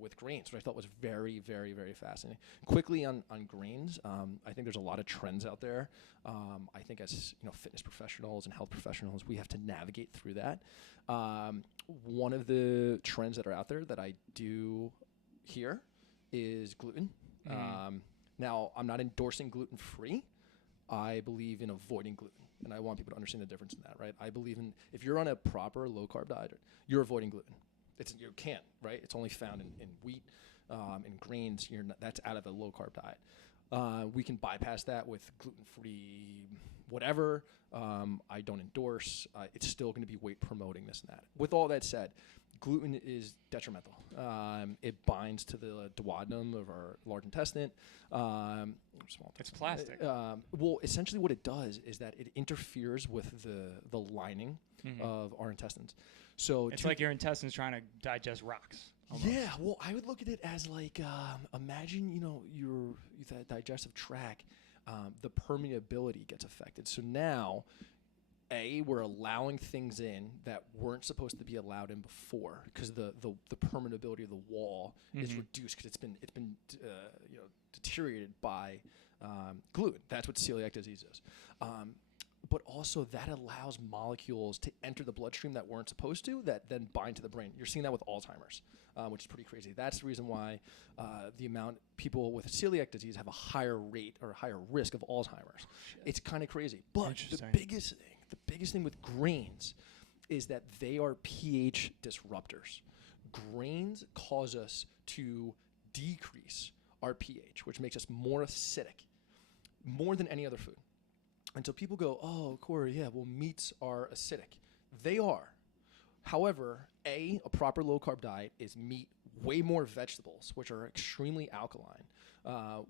with grains, which I thought was very, very, very fascinating. Quickly on grains, I think there's a lot of trends out there. I think as fitness professionals and health professionals, we have to navigate through that. One of the trends that are out there that I do hear is gluten. Now, I'm not endorsing gluten-free. I believe in avoiding gluten, and I want people to understand the difference in that, right? I believe in if you're on a proper low-carb diet, you're avoiding gluten. You can't, right? It's only found in wheat, in grains. That's out of a low-carb diet. We can bypass that with gluten-free whatever. I don't endorse. It's still going to be weight promoting this and that. With all that said, gluten is detrimental. It binds to the duodenum of our large intestine. It's plastic. Well, essentially what it does is that it interferes with the lining of our intestines. So it's like your intestines trying to digest rocks. Almost. Yeah, well, I would look at it as like imagine your digestive tract, the permeability gets affected. So now, we're allowing things in that weren't supposed to be allowed in before because the permeability of the wall is reduced because it's been deteriorated by gluten. That's what celiac disease is. But also that allows molecules to enter the bloodstream that weren't supposed to, that then bind to the brain. You're seeing that with Alzheimer's, which is pretty crazy. That's the reason why the amount people with celiac disease have a higher rate or a higher risk of Alzheimer's. It's kind of crazy. But the biggest thing with grains is that they are pH disruptors. Grains cause us to decrease our pH, which makes us more acidic, more than any other food. And so people go, oh, Cory, yeah, well, meats are acidic. They are. However, a proper low-carb diet is meat, way more vegetables, which are extremely alkaline,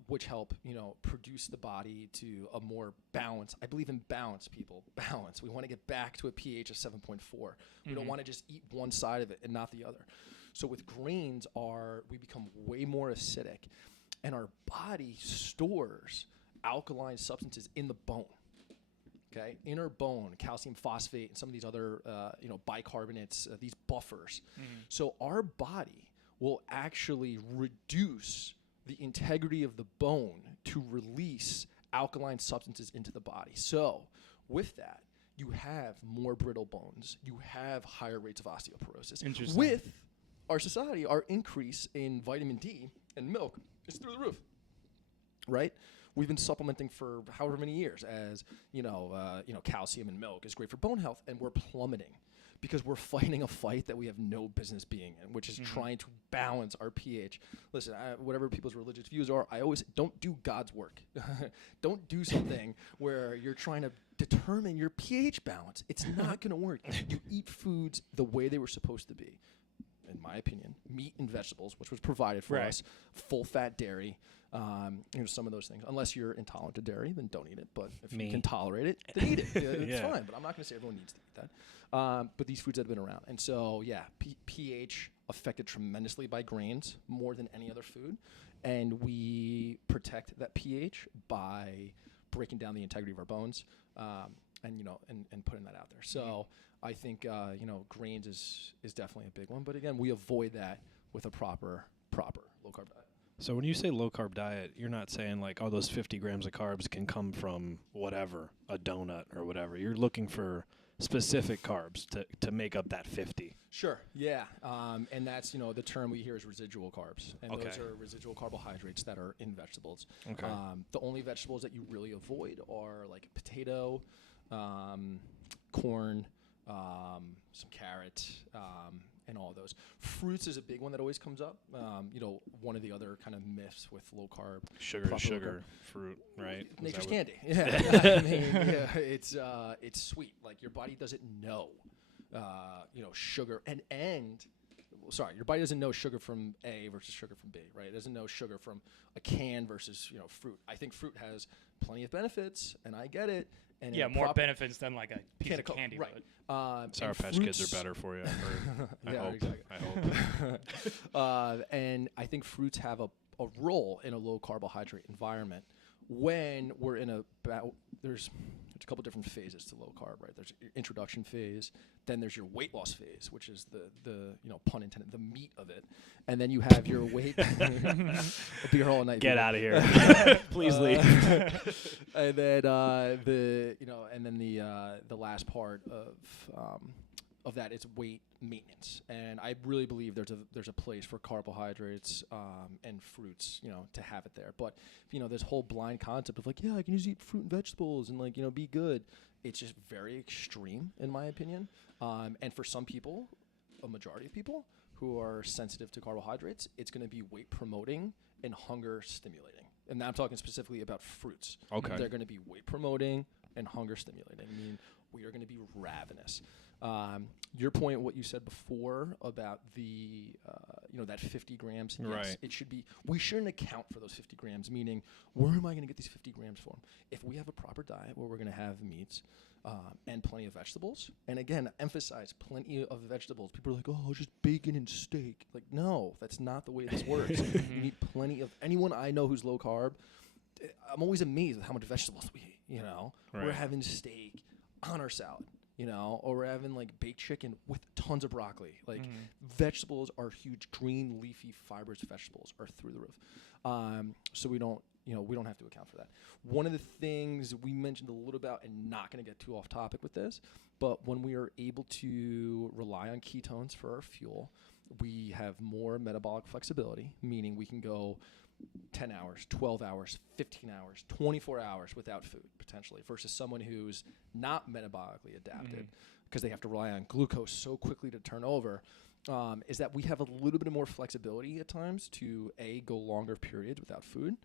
which help, produce the body to a more balance. I believe in balance, people. Balance. We want to get back to a pH of 7.4. We don't want to just eat one side of it and not the other. So with grains, we become way more acidic, and our body stores alkaline substances in the bone. Okay, in our bone, calcium phosphate, and some of these other, bicarbonates, these buffers. So our body will actually reduce the integrity of the bone to release alkaline substances into the body. So with that, you have more brittle bones. You have higher rates of osteoporosis. Interesting. With our society, our increase in vitamin D and milk is through the roof, right? We've been supplementing for however many years as, calcium and milk is great for bone health, and we're plummeting because we're fighting a fight that we have no business being in, which is trying to balance our pH. Listen, whatever people's religious views are, I always don't do God's work. Don't do something where you're trying to determine your pH balance. It's not going to work. You eat foods the way they were supposed to be. In my opinion, meat and vegetables, which was provided for us, full-fat dairy, some of those things. Unless you're intolerant to dairy, then don't eat it. But if you can tolerate it, then eat it. It's fine. But I'm not going to say everyone needs to eat that. But these foods have been around. And so, pH affected tremendously by grains more than any other food. And we protect that pH by breaking down the integrity of our bones and putting that out there. So I think, grains is definitely a big one. But again, we avoid that with a proper low-carb diet. So when you say low-carb diet, you're not saying like, oh, those 50 grams of carbs can come from whatever, a donut or whatever. You're looking for specific carbs to make up that 50. Sure, yeah. And that's, the term we hear is residual carbs. And those are residual carbohydrates that are in vegetables. Okay. The only vegetables that you really avoid are like potato, corn, some carrot, and all of those. Fruits is a big one that always comes up. One of the other kind of myths with low carb. Sugar, fruit, right? Nature's candy. Yeah. It's sweet. Like your body doesn't know, sugar your body doesn't know sugar from A versus sugar from B, right? It doesn't know sugar from a can versus, fruit. I think fruit has plenty of benefits, and I get it. And more benefits than like a piece of candy. Right. Sour Patch Kids are better for you. I hope. And I think fruits have a role in a low carbohydrate environment when we're in there's a couple different phases to low carb, right? There's your introduction phase, then there's your weight loss phase, which is the pun intended, the meat of it, and then you have your weight. I'll be here all night. Get out of here, please leave. And then the last part of that is weight maintenance, and I really believe there's a place for carbohydrates and fruits, to have it there. But this whole blind concept of like, I can just eat fruit and vegetables and like be good. It's just very extreme in my opinion. And for some people, a majority of people who are sensitive to carbohydrates, it's going to be weight promoting and hunger stimulating. And now I'm talking specifically about fruits. Okay, they're going to be weight promoting and hunger stimulating. I mean, we are going to be ravenous. Your point, what you said before about the, that 50 grams, yes, right. It should be, we shouldn't account for those 50 grams, meaning where am I going to get these 50 grams from? If we have a proper diet where we're going to have meats and plenty of vegetables, and again, emphasize plenty of vegetables. People are like, oh, just bacon and steak. Like, no, that's not the way this works. You need plenty of, anyone I know who's low carb, I'm always amazed at how much vegetables we eat, Right. We're having steak on our salad. Or we're having like baked chicken with tons of broccoli. Like vegetables are huge. Green leafy fibrous vegetables are through the roof. So we don't have to account for that. One of the things we mentioned a little about, and not going to get too off topic with this, but when we are able to rely on ketones for our fuel, we have more metabolic flexibility, meaning we can go 10 hours, 12 hours, 15 hours, 24 hours without food, potentially, versus someone who's not metabolically adapted because they have to rely on glucose so quickly to turn over, is that we have a little bit more flexibility at times to, go longer periods without food,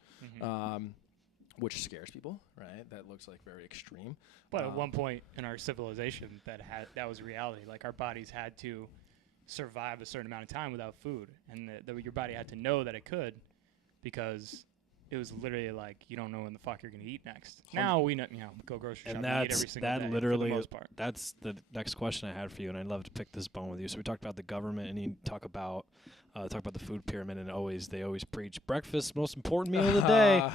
which scares people, right? That looks like very extreme. But at one point in our civilization, that was reality. Like, our bodies had to survive a certain amount of time without food, and your body had to know that it could, because it was literally like, you don't know when the fuck you're going to eat next. Now we know, go grocery shopping and eat every single day literally, for the most part. That's the next question I had for you, and I'd love to pick this bone with you. So we talked about the government, and you talk about the food pyramid, and they always preach breakfast, most important meal of the day.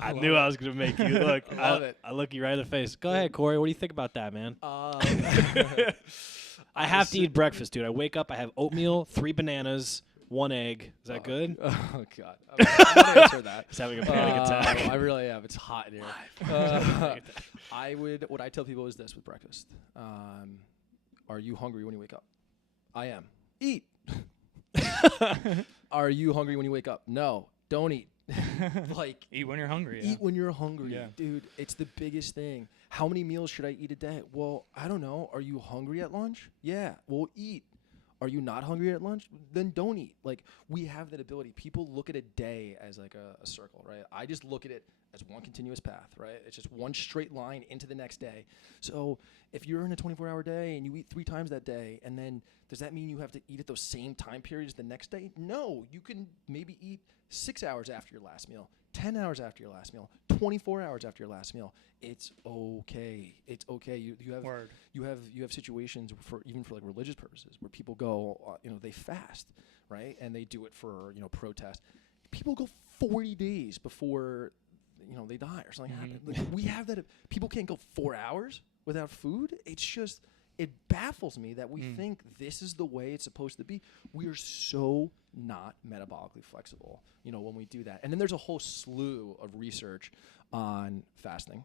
I knew I was going to make you look. I look you right in the face. Go ahead, Corey. What do you think about that, man? I have to eat breakfast, dude. I wake up, I have oatmeal, 3 bananas, 1 egg. Is that good? Oh, God. I'm going to answer that. He's having a panic attack. I really am. It's hot in here. What I tell people is this with breakfast. Are you hungry when you wake up? I am. Eat. Are you hungry when you wake up? No. Don't eat. Like, eat when you're hungry. Eat when you're hungry. Yeah. Dude, it's the biggest thing. How many meals should I eat a day? Well, I don't know. Are you hungry at lunch? Yeah. Well, eat. Are you not hungry at lunch? Then don't eat. Like, we have that ability. People look at a day as like a circle, right? I just look at it as one continuous path, right? It's just one straight line into the next day. So if you're in a 24-hour day and you eat 3 times that day, and then does that mean you have to eat at those same time periods the next day? No. You can maybe eat 6 hours after your last meal, 10 hours after your last meal, 24 hours after your last meal. It's okay. It's okay. You have situations for like religious purposes where people go, they fast, right? And they do it for, protest. People go 40 days before, they die or something happens. Like, we have that. People can't go 4 hours without food. It's just, it baffles me that we think this is the way it's supposed to be. We are so not metabolically flexible, when we do that. And then there's a whole slew of research on fasting.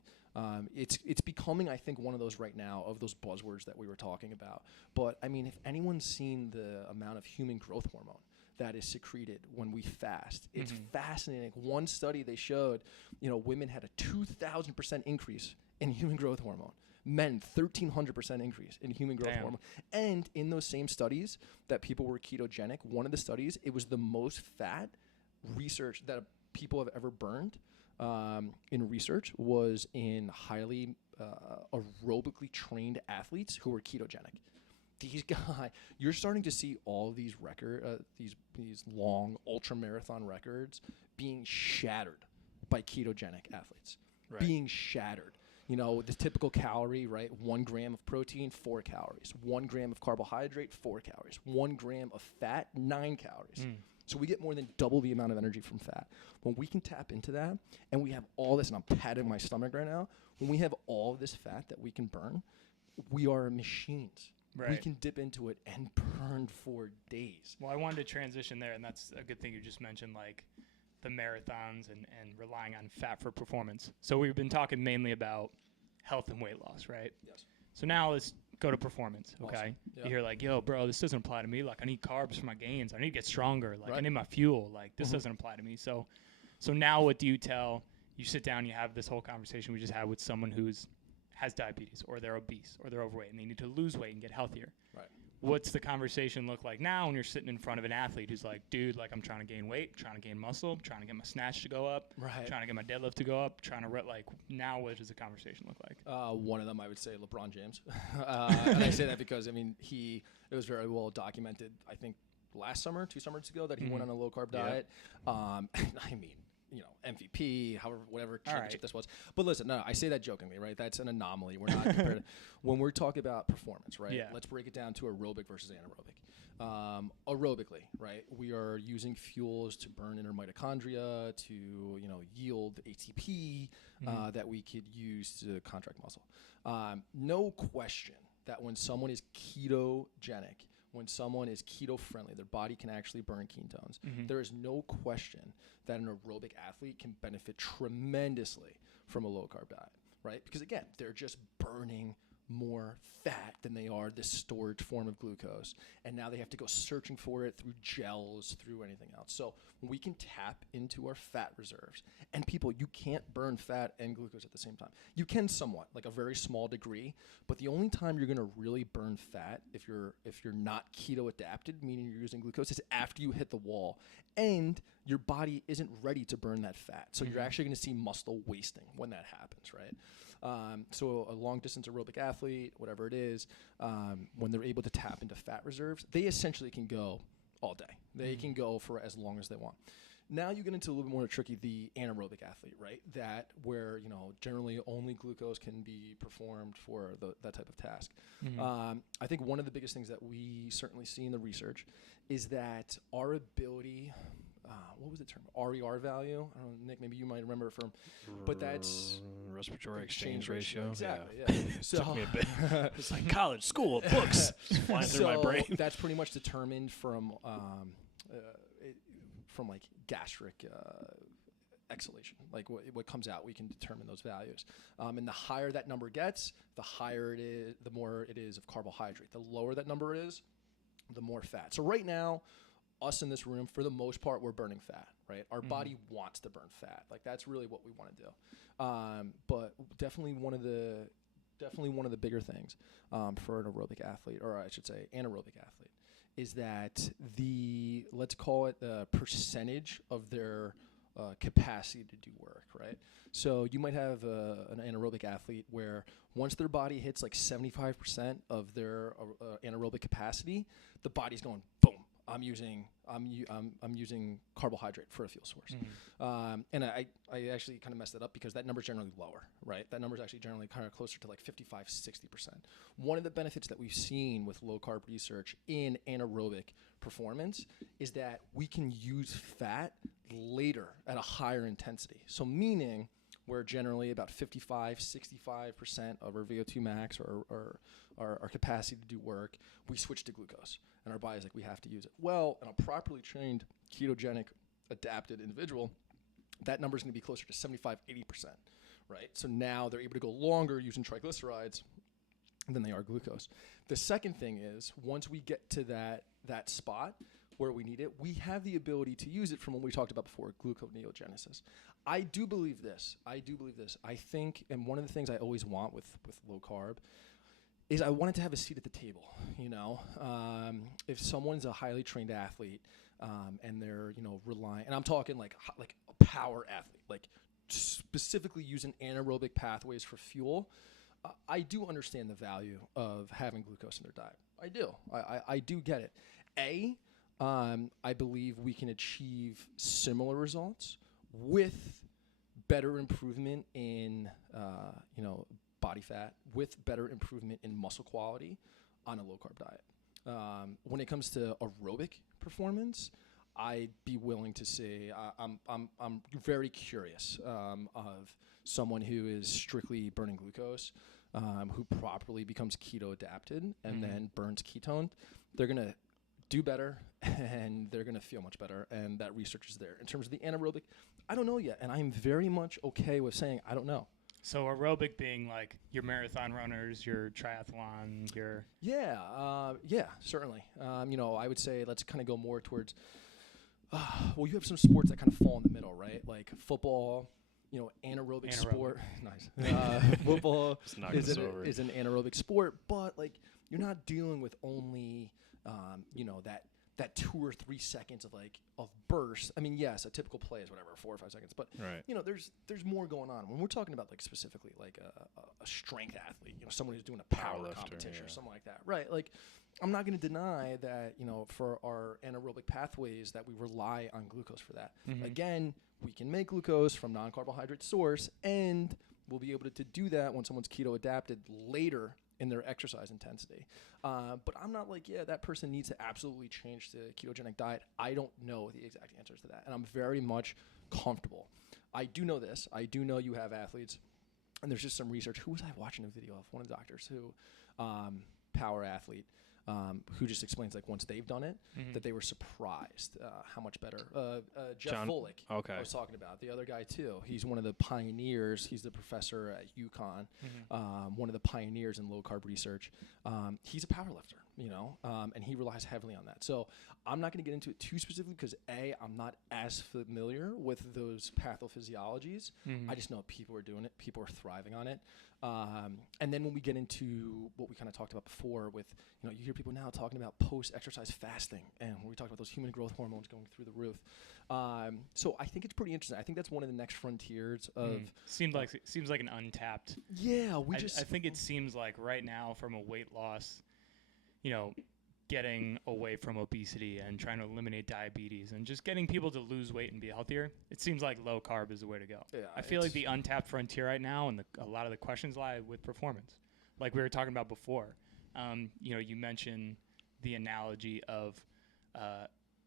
It's becoming, I think, one of those right now of those buzzwords that we were talking about. But I mean, if anyone's seen the amount of human growth hormone that is secreted when we fast, it's fascinating. One study they showed, women had a 2,000% increase in human growth hormone. Men, 1,300% increase in human growth hormone. And in those same studies that people were ketogenic, one of the studies, it was the most fat research that people have ever burned in research was in highly aerobically trained athletes who were ketogenic. These guys, you're starting to see all these these long ultra marathon records being shattered by ketogenic athletes. Right. Being shattered. The typical calorie, right? 1 gram of protein, 4 calories. 1 gram of carbohydrate, 4 calories. 1 gram of fat, 9 calories. So we get more than double the amount of energy from fat. When we can tap into that, and we have all this, and I'm patting my stomach right now, when we have all this fat that we can burn, we are machines. Right. We can dip into it and burn for days. Well, I wanted to transition there, and that's a good thing you just mentioned, like the marathons and relying on fat for performance. So we've been talking mainly about health and weight loss, right? Yes. So now let's go to performance, okay? Awesome. Yeah. You hear like, yo, bro, this doesn't apply to me. Like, I need carbs for my gains. I need to get stronger. Like, I Right. need my fuel. Like, this doesn't apply to me. So now what do you tell? You sit down, you have this whole conversation we just had with someone has diabetes, or they're obese, or they're overweight, and they need to lose weight and get healthier. Right. What's the conversation look like now when you're sitting in front of an athlete who's like, dude, like, I'm trying to gain weight, trying to gain muscle, trying to get my snatch to go up, Right. trying to get my deadlift to go up, trying to like, now what does the conversation look like? One of them, I would say LeBron James. And I say that because, I mean, it was very well documented, I think, last summer, 2 summers ago, that he went on a low-carb diet. I mean, MVP, whatever championship this was. But listen, no, I say that jokingly, right? That's an anomaly. We're not compared when we're talking about performance, right? Yeah. Let's break it down to aerobic versus anaerobic. Aerobically, right? We are using fuels to burn inner mitochondria, to yield ATP that we could use to contract muscle. No question that when someone is ketogenic, when someone is keto friendly, their body can actually burn ketones. There is no question that an aerobic athlete can benefit tremendously from a low carb diet, right? Because again, they're just burning more fat than they are this storage form of glucose. And now they have to go searching for it through gels, through anything else. So we can tap into our fat reserves. And people, you can't burn fat and glucose at the same time. You can somewhat, like a very small degree, but the only time you're gonna really burn fat if you're not keto adapted, meaning you're using glucose, is after you hit the wall. And your body isn't ready to burn that fat. So you're actually gonna see muscle wasting when that happens, right? So a long distance aerobic athlete, whatever it is, when they're able to tap into fat reserves, they essentially can go all day. They can go for as long as they want. Now you get into a little bit more tricky, the anaerobic athlete, right? That where, generally only glucose can be performed for that type of task. I think one of the biggest things that we certainly see in the research is that our ability, what was the term? RER value? I don't know, Nick, maybe you might remember it from, but that's respiratory exchange ratio. Exactly, yeah. So took me a bit. It's like college, school, books just flying through my brain. That's pretty much determined from like gastric exhalation, like what comes out. We can determine those values, and the higher that number gets, the higher it is, the more it is of carbohydrate. The lower that number is, the more fat. So right now, us in this room, for the most part, we're burning fat, right? Our body wants to burn fat. Like that's really what we want to do. But definitely one of the bigger things for an aerobic athlete, or I should say anaerobic athlete, is that let's call it the percentage of their capacity to do work, right? So you might have an anaerobic athlete where once their body hits like 75% of their anaerobic capacity, the body's going boom. I'm using carbohydrate for a fuel source, and I actually kind of messed it up because that number is generally lower, right? That number is actually generally kind of closer to like 55-60%. One of the benefits that we've seen with low carb research in anaerobic performance is that we can use fat later at a higher intensity. So meaning we're generally about 55-65% of our VO2 max or our capacity to do work, we switch to glucose. And our body's like, we have to use it. Well, in a properly trained ketogenic adapted individual, that number is going to be closer to 75-80%, right? So now they're able to go longer using triglycerides than they are glucose. The second thing is, once we get to that spot where we need it, we have the ability to use it from what we talked about before, gluconeogenesis. I do believe this. I think, and one of the things I always want with low carb is I want it to have a seat at the table. If someone's a highly trained athlete and they're relying, and I'm talking like a power athlete, like specifically using anaerobic pathways for fuel, I do understand the value of having glucose in their diet. I do. I do get it. I believe we can achieve similar results with better improvement in body fat, with better improvement in muscle quality on a low carb diet. When it comes to aerobic performance, I'd be willing to say I'm very curious of someone who is strictly burning glucose, who properly becomes keto adapted and then burns ketone. They're gonna do better and they're gonna feel much better, and that research is there. In terms of the anaerobic, I don't know yet, and I'm very much okay with saying I don't know. So aerobic being like your marathon runners, your triathlon, your... Yeah, certainly. I would say let's kind of go more towards, well, you have some sports that kind of fall in the middle, right? Like football, anaerobic sport. Nice. Football is an anaerobic sport, but like you're not dealing with only, that 2 or 3 seconds of burst. I mean, yes, a typical play is whatever, 4 or 5 seconds, but there's more going on. When we're talking about like specifically like a strength athlete, someone who's doing a power competition or something like that, right? Like, I'm not going to deny that, for our anaerobic pathways that we rely on glucose for that. Again, we can make glucose from non-carbohydrate source, and we'll be able to do that when someone's keto adapted later in their exercise intensity. But I'm not like, that person needs to absolutely change to ketogenic diet. I don't know the exact answers to that, and I'm very much comfortable. I do know this. I do know you have athletes, and there's just some research. Who was I watching a video of? One of the doctors who, power athlete, who just explains like once they've done it, that they were surprised how much better. Jeff Volek, I was talking about. The other guy too. He's one of the pioneers. He's the professor at UConn, one of the pioneers in low carb research. He's a power lifter, and he relies heavily on that. So I'm not going to get into it too specifically because I'm not as familiar with those pathophysiologies. I just know people are doing it. People are thriving on it. And then when we get into what we kind of talked about before with, you hear people now talking about post-exercise fasting, and when we talk about those human growth hormones going through the roof. So I think it's pretty interesting. I think that's one of the next frontiers of... Seems like an untapped... Yeah, I think it seems like right now from a weight loss, getting away from obesity and trying to eliminate diabetes and just getting people to lose weight and be healthier, it seems like low carb is the way to go. Yeah, I feel like the untapped frontier right now, and a lot of the questions lie with performance. Like we were talking about before, you mentioned the analogy of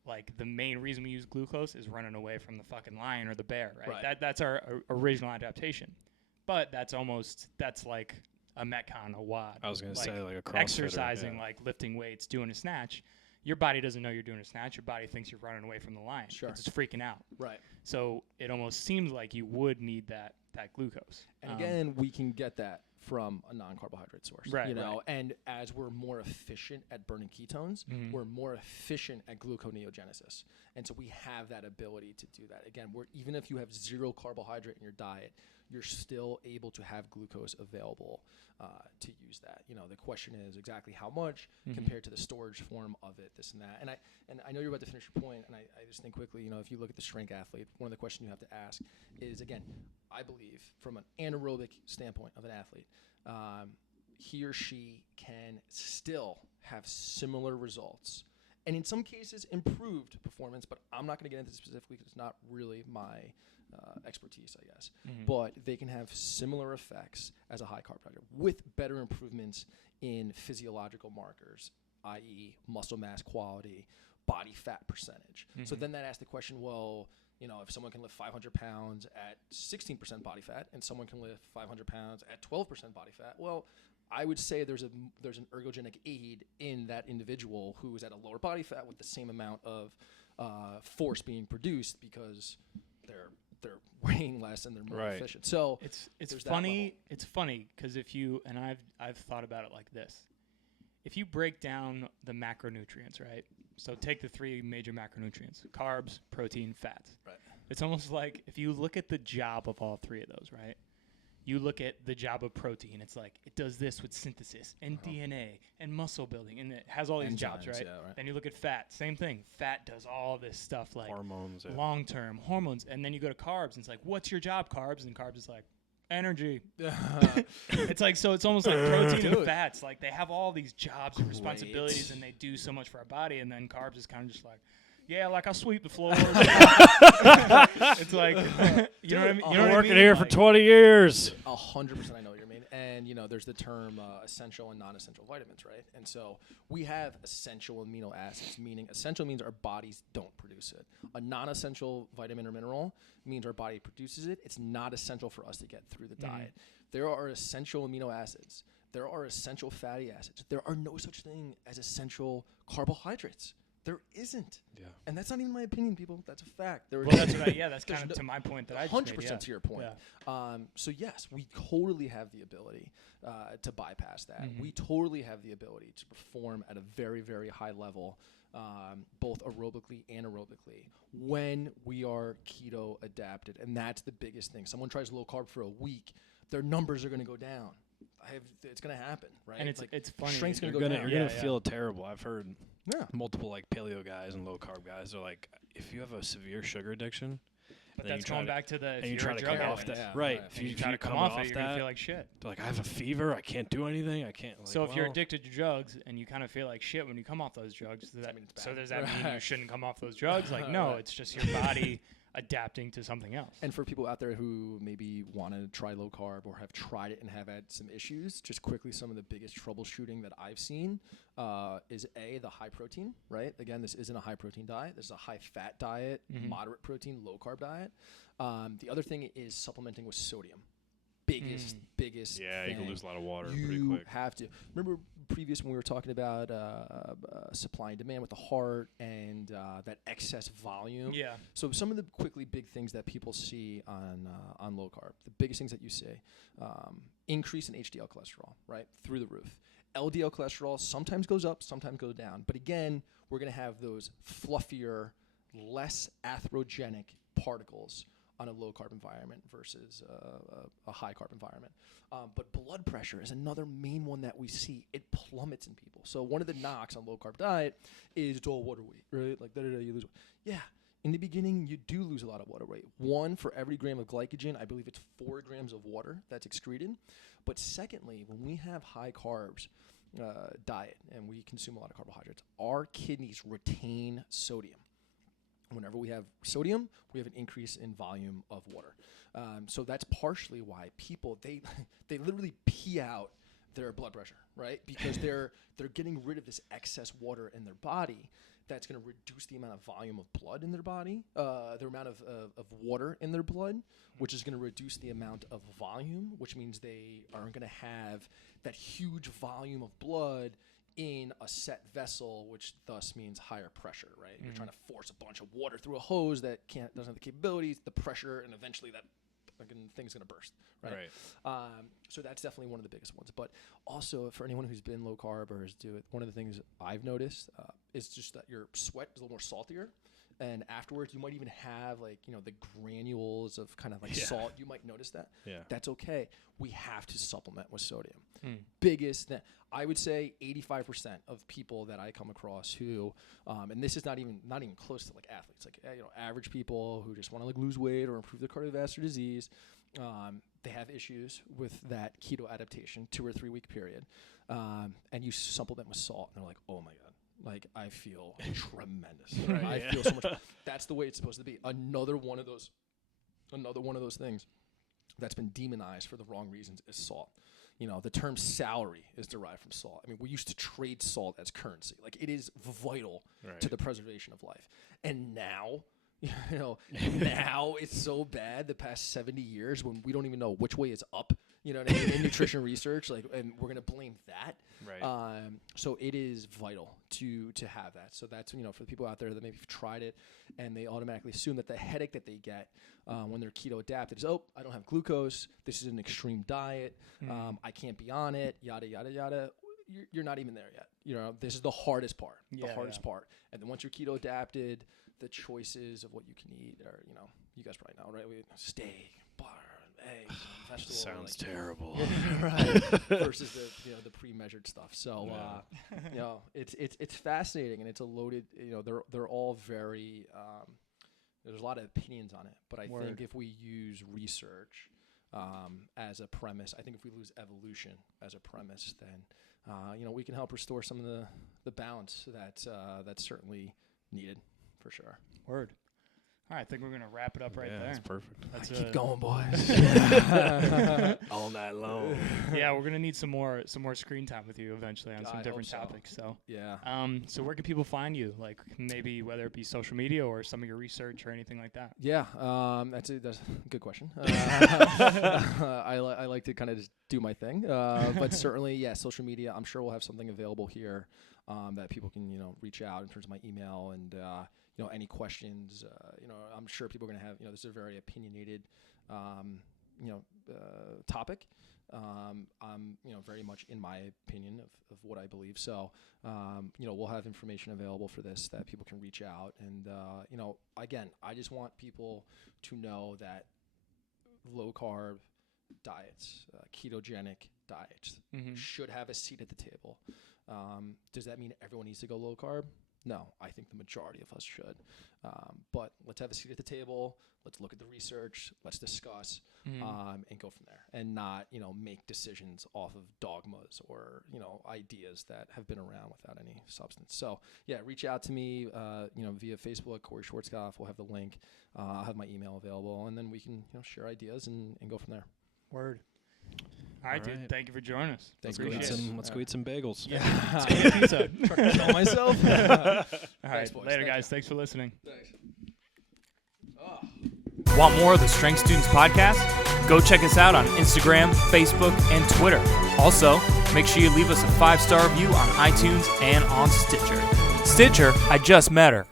like the main reason we use glucose is running away from the fucking lion or the bear, right? That's our original adaptation. But that's like a Metcon, a WOD. I was going to say like a CrossFitter. Exercising, like lifting weights, doing a snatch. Your body doesn't know you're doing a snatch. Your body thinks you're running away from the lion. Sure. It's just freaking out. Right. So it almost seems like you would need that glucose. And again, we can get that from a non-carbohydrate source. Right. And as we're more efficient at burning ketones, we're more efficient at gluconeogenesis. And so we have that ability to do that. Again, even if you have 0 carbohydrate in your diet, you're still able to have glucose available to use that. The question is exactly how much compared to the storage form of it, this and that. And I know you're about to finish your point, and I just think quickly, if you look at the strength athlete, one of the questions you have to ask is, again, I believe from an anaerobic standpoint of an athlete, he or she can still have similar results. And in some cases, improved performance, but I'm not going to get into this specifically because it's not really my expertise, I guess. But they can have similar effects as a high carb diet with better improvements in physiological markers, i.e. muscle mass quality, body fat percentage. So then that asks the question, well, if someone can lift 500 pounds at 16% body fat and someone can lift 500 pounds at 12% body fat, well, I would say there's an ergogenic aid in that individual who is at a lower body fat with the same amount of force being produced because they're weighing less and they're more efficient. So it's funny. It's funny because I've thought about it like this. If you break down the macronutrients, right? So take the 3 major macronutrients: carbs, protein, fats. Right. It's almost like if you look at the job of all 3 of those, right? You look at the job of protein, it's like it does this with synthesis and DNA and muscle building, and it has all these jobs, right? Yeah, right? Then you look at fat, same thing. Fat does all this stuff like hormones, long-term hormones. And then you go to carbs, and it's like, what's your job, carbs? And carbs is like, energy. It's like, so it's almost like protein and fats. Like they have all these jobs and responsibilities, and they do so much for our body. And then carbs is kind of just like, yeah, like I sweep the floors. It's like, you know what I mean? I've been working here for 20 years. 100% I know what you mean. And, there's the term essential and non-essential vitamins, right? And so we have essential amino acids, meaning essential means our bodies don't produce it. A non-essential vitamin or mineral means our body produces it. It's not essential for us to get through the diet. There are essential amino acids. There are essential fatty acids. There are no such thing as essential carbohydrates. There isn't. Yeah. And that's not even my opinion, people. That's a fact. That's kind of to my point that I just 100% made, to your point. Yeah. So yes, we totally have the ability to bypass that. We totally have the ability to perform at a very, very high level, both aerobically and aerobically, when we are keto adapted. And that's the biggest thing. Someone tries low carb for a week, their numbers are going to go down. It's going to happen, right? And it's funny. Strength's going to go down. You're going to feel terrible. I've heard multiple paleo guys and low carb guys are like, if you have a severe sugar addiction, but that's going back to the. And you try to come off that, right? If you try to come off it, you're gonna feel like shit. They're like, I have a fever. I can't do anything. I can't. So if you're addicted to drugs and you kind of feel like shit when you come off those drugs, does that mean you shouldn't come off those drugs? Like, no, it's just your body adapting to something else. And for people out there who maybe want to try low carb or have tried it and have had some issues, just quickly, some of the biggest troubleshooting that I've seen is the high protein, right? Again, this isn't a high protein diet. This is a high fat diet, moderate protein, low carb diet. The other thing is supplementing with sodium. Biggest yeah, thing. You can lose a lot of water you pretty quick. You have to. Remember previous when we were talking about supply and demand with the heart and that excess volume? Yeah. So some of the quickly big things that people see on low carb, the biggest things that you see, increase in HDL cholesterol, right, through the roof. LDL cholesterol sometimes goes up, sometimes goes down. But again, we're going to have those fluffier, less atherogenic particles on a low-carb environment versus a high-carb environment. But blood pressure is another main one that we see. It plummets in people. So one of the knocks on low-carb diet is it's all water weight, right? Like, you lose weight. Yeah, in the beginning, you do lose a lot of water weight. One, for every gram of glycogen, I believe it's 4 grams of water that's excreted. But secondly, when we have high-carbs diet and we consume a lot of carbohydrates, our kidneys retain sodium. Whenever we have sodium, we have an increase in volume of water. So that's partially why people, they literally pee out their blood pressure, right? Because they're getting rid of this excess water in their body that's going to reduce the amount of volume of blood in their body, the amount of water in their blood, which is going to reduce the amount of volume, which means they aren't going to have that huge volume of blood in a set vessel, which thus means higher pressure, right? You're trying to force a bunch of water through a hose that doesn't have the capabilities, the pressure, and eventually that thing's going to burst, right? So that's definitely one of the biggest ones. But also for anyone who's been low carb or has do it, one of the things I've noticed is just that your sweat is a little more saltier. And afterwards, you might even have the granules of kind of salt. You might notice that. Yeah. That's okay. We have to supplement with sodium. Biggest thing. I would say 85% of people that I come across who, and this is not even close to athletes, average people who just want to lose weight or improve their cardiovascular disease, they have issues with that keto adaptation 2 or 3 week period, and you supplement with salt, and they're like, oh my god. I feel tremendous. Right? I feel so much. That's the way it's supposed to be. Another one of those things that's been demonized for the wrong reasons is salt. The term salary is derived from salt. I mean, we used to trade salt as currency. It is vital to the preservation of life. And now, now it's so bad the past 70 years when we don't even know which way is up, in nutrition research, and we're going to blame that. Right. So it is vital to have that. So that's, for the people out there that maybe have tried it and they automatically assume that the headache that they get when they're keto adapted is, oh, I don't have glucose. This is an extreme diet. I can't be on it, yada, yada, yada. You're not even there yet. This is the hardest part, part. And then once you're keto adapted, the choices of what you can eat are, you guys probably know, right? We steak, butter, eggs, vegetables. Sounds terrible. Right. Versus the pre-measured stuff. So, it's fascinating and it's a loaded, they're all very, there's a lot of opinions on it, but I think if we use research as a premise, I think if we lose evolution as a premise, then, we can help restore some of the balance that's certainly needed for sure. Word. All right, I think we're going to wrap it up right there. That's perfect. Keep going, boys. All night long. Yeah, we're going to need some more screen time with you eventually on some different topics. So yeah. So where can people find you? Like maybe whether it be social media or some of your research or anything like that. Yeah, that's a good question. I like to kind of just do my thing, but certainly, yeah, social media. I'm sure we'll have something available here that people can reach out in terms of my email and any questions. I'm sure people are going to have this is a very opinionated topic. I'm very much in my opinion of what I believe. So we'll have information available for this that people can reach out. And again, I just want people to know that low carb diets, ketogenic diets should have a seat at the table. Does that mean everyone needs to go low carb? No, I think the majority of us should. But let's have a seat at the table. Let's look at the research. Let's discuss and go from there, and not make decisions off of dogmas or ideas that have been around without any substance. So yeah, reach out to me via Facebook, Cory Schwarzkopf. We'll have the link. I'll have my email available, and then we can share ideas and go from there. Word. All right, dude. Thank you for joining us. Let's go eat some bagels. Yeah. Let's go eat pizza. Trying to tell myself. All right. Later, guys. Thanks for listening. Thanks. Want more of the Strength Students podcast? Go check us out on Instagram, Facebook, and Twitter. Also, make sure you leave us a 5-star review on iTunes and on Stitcher. I just met her.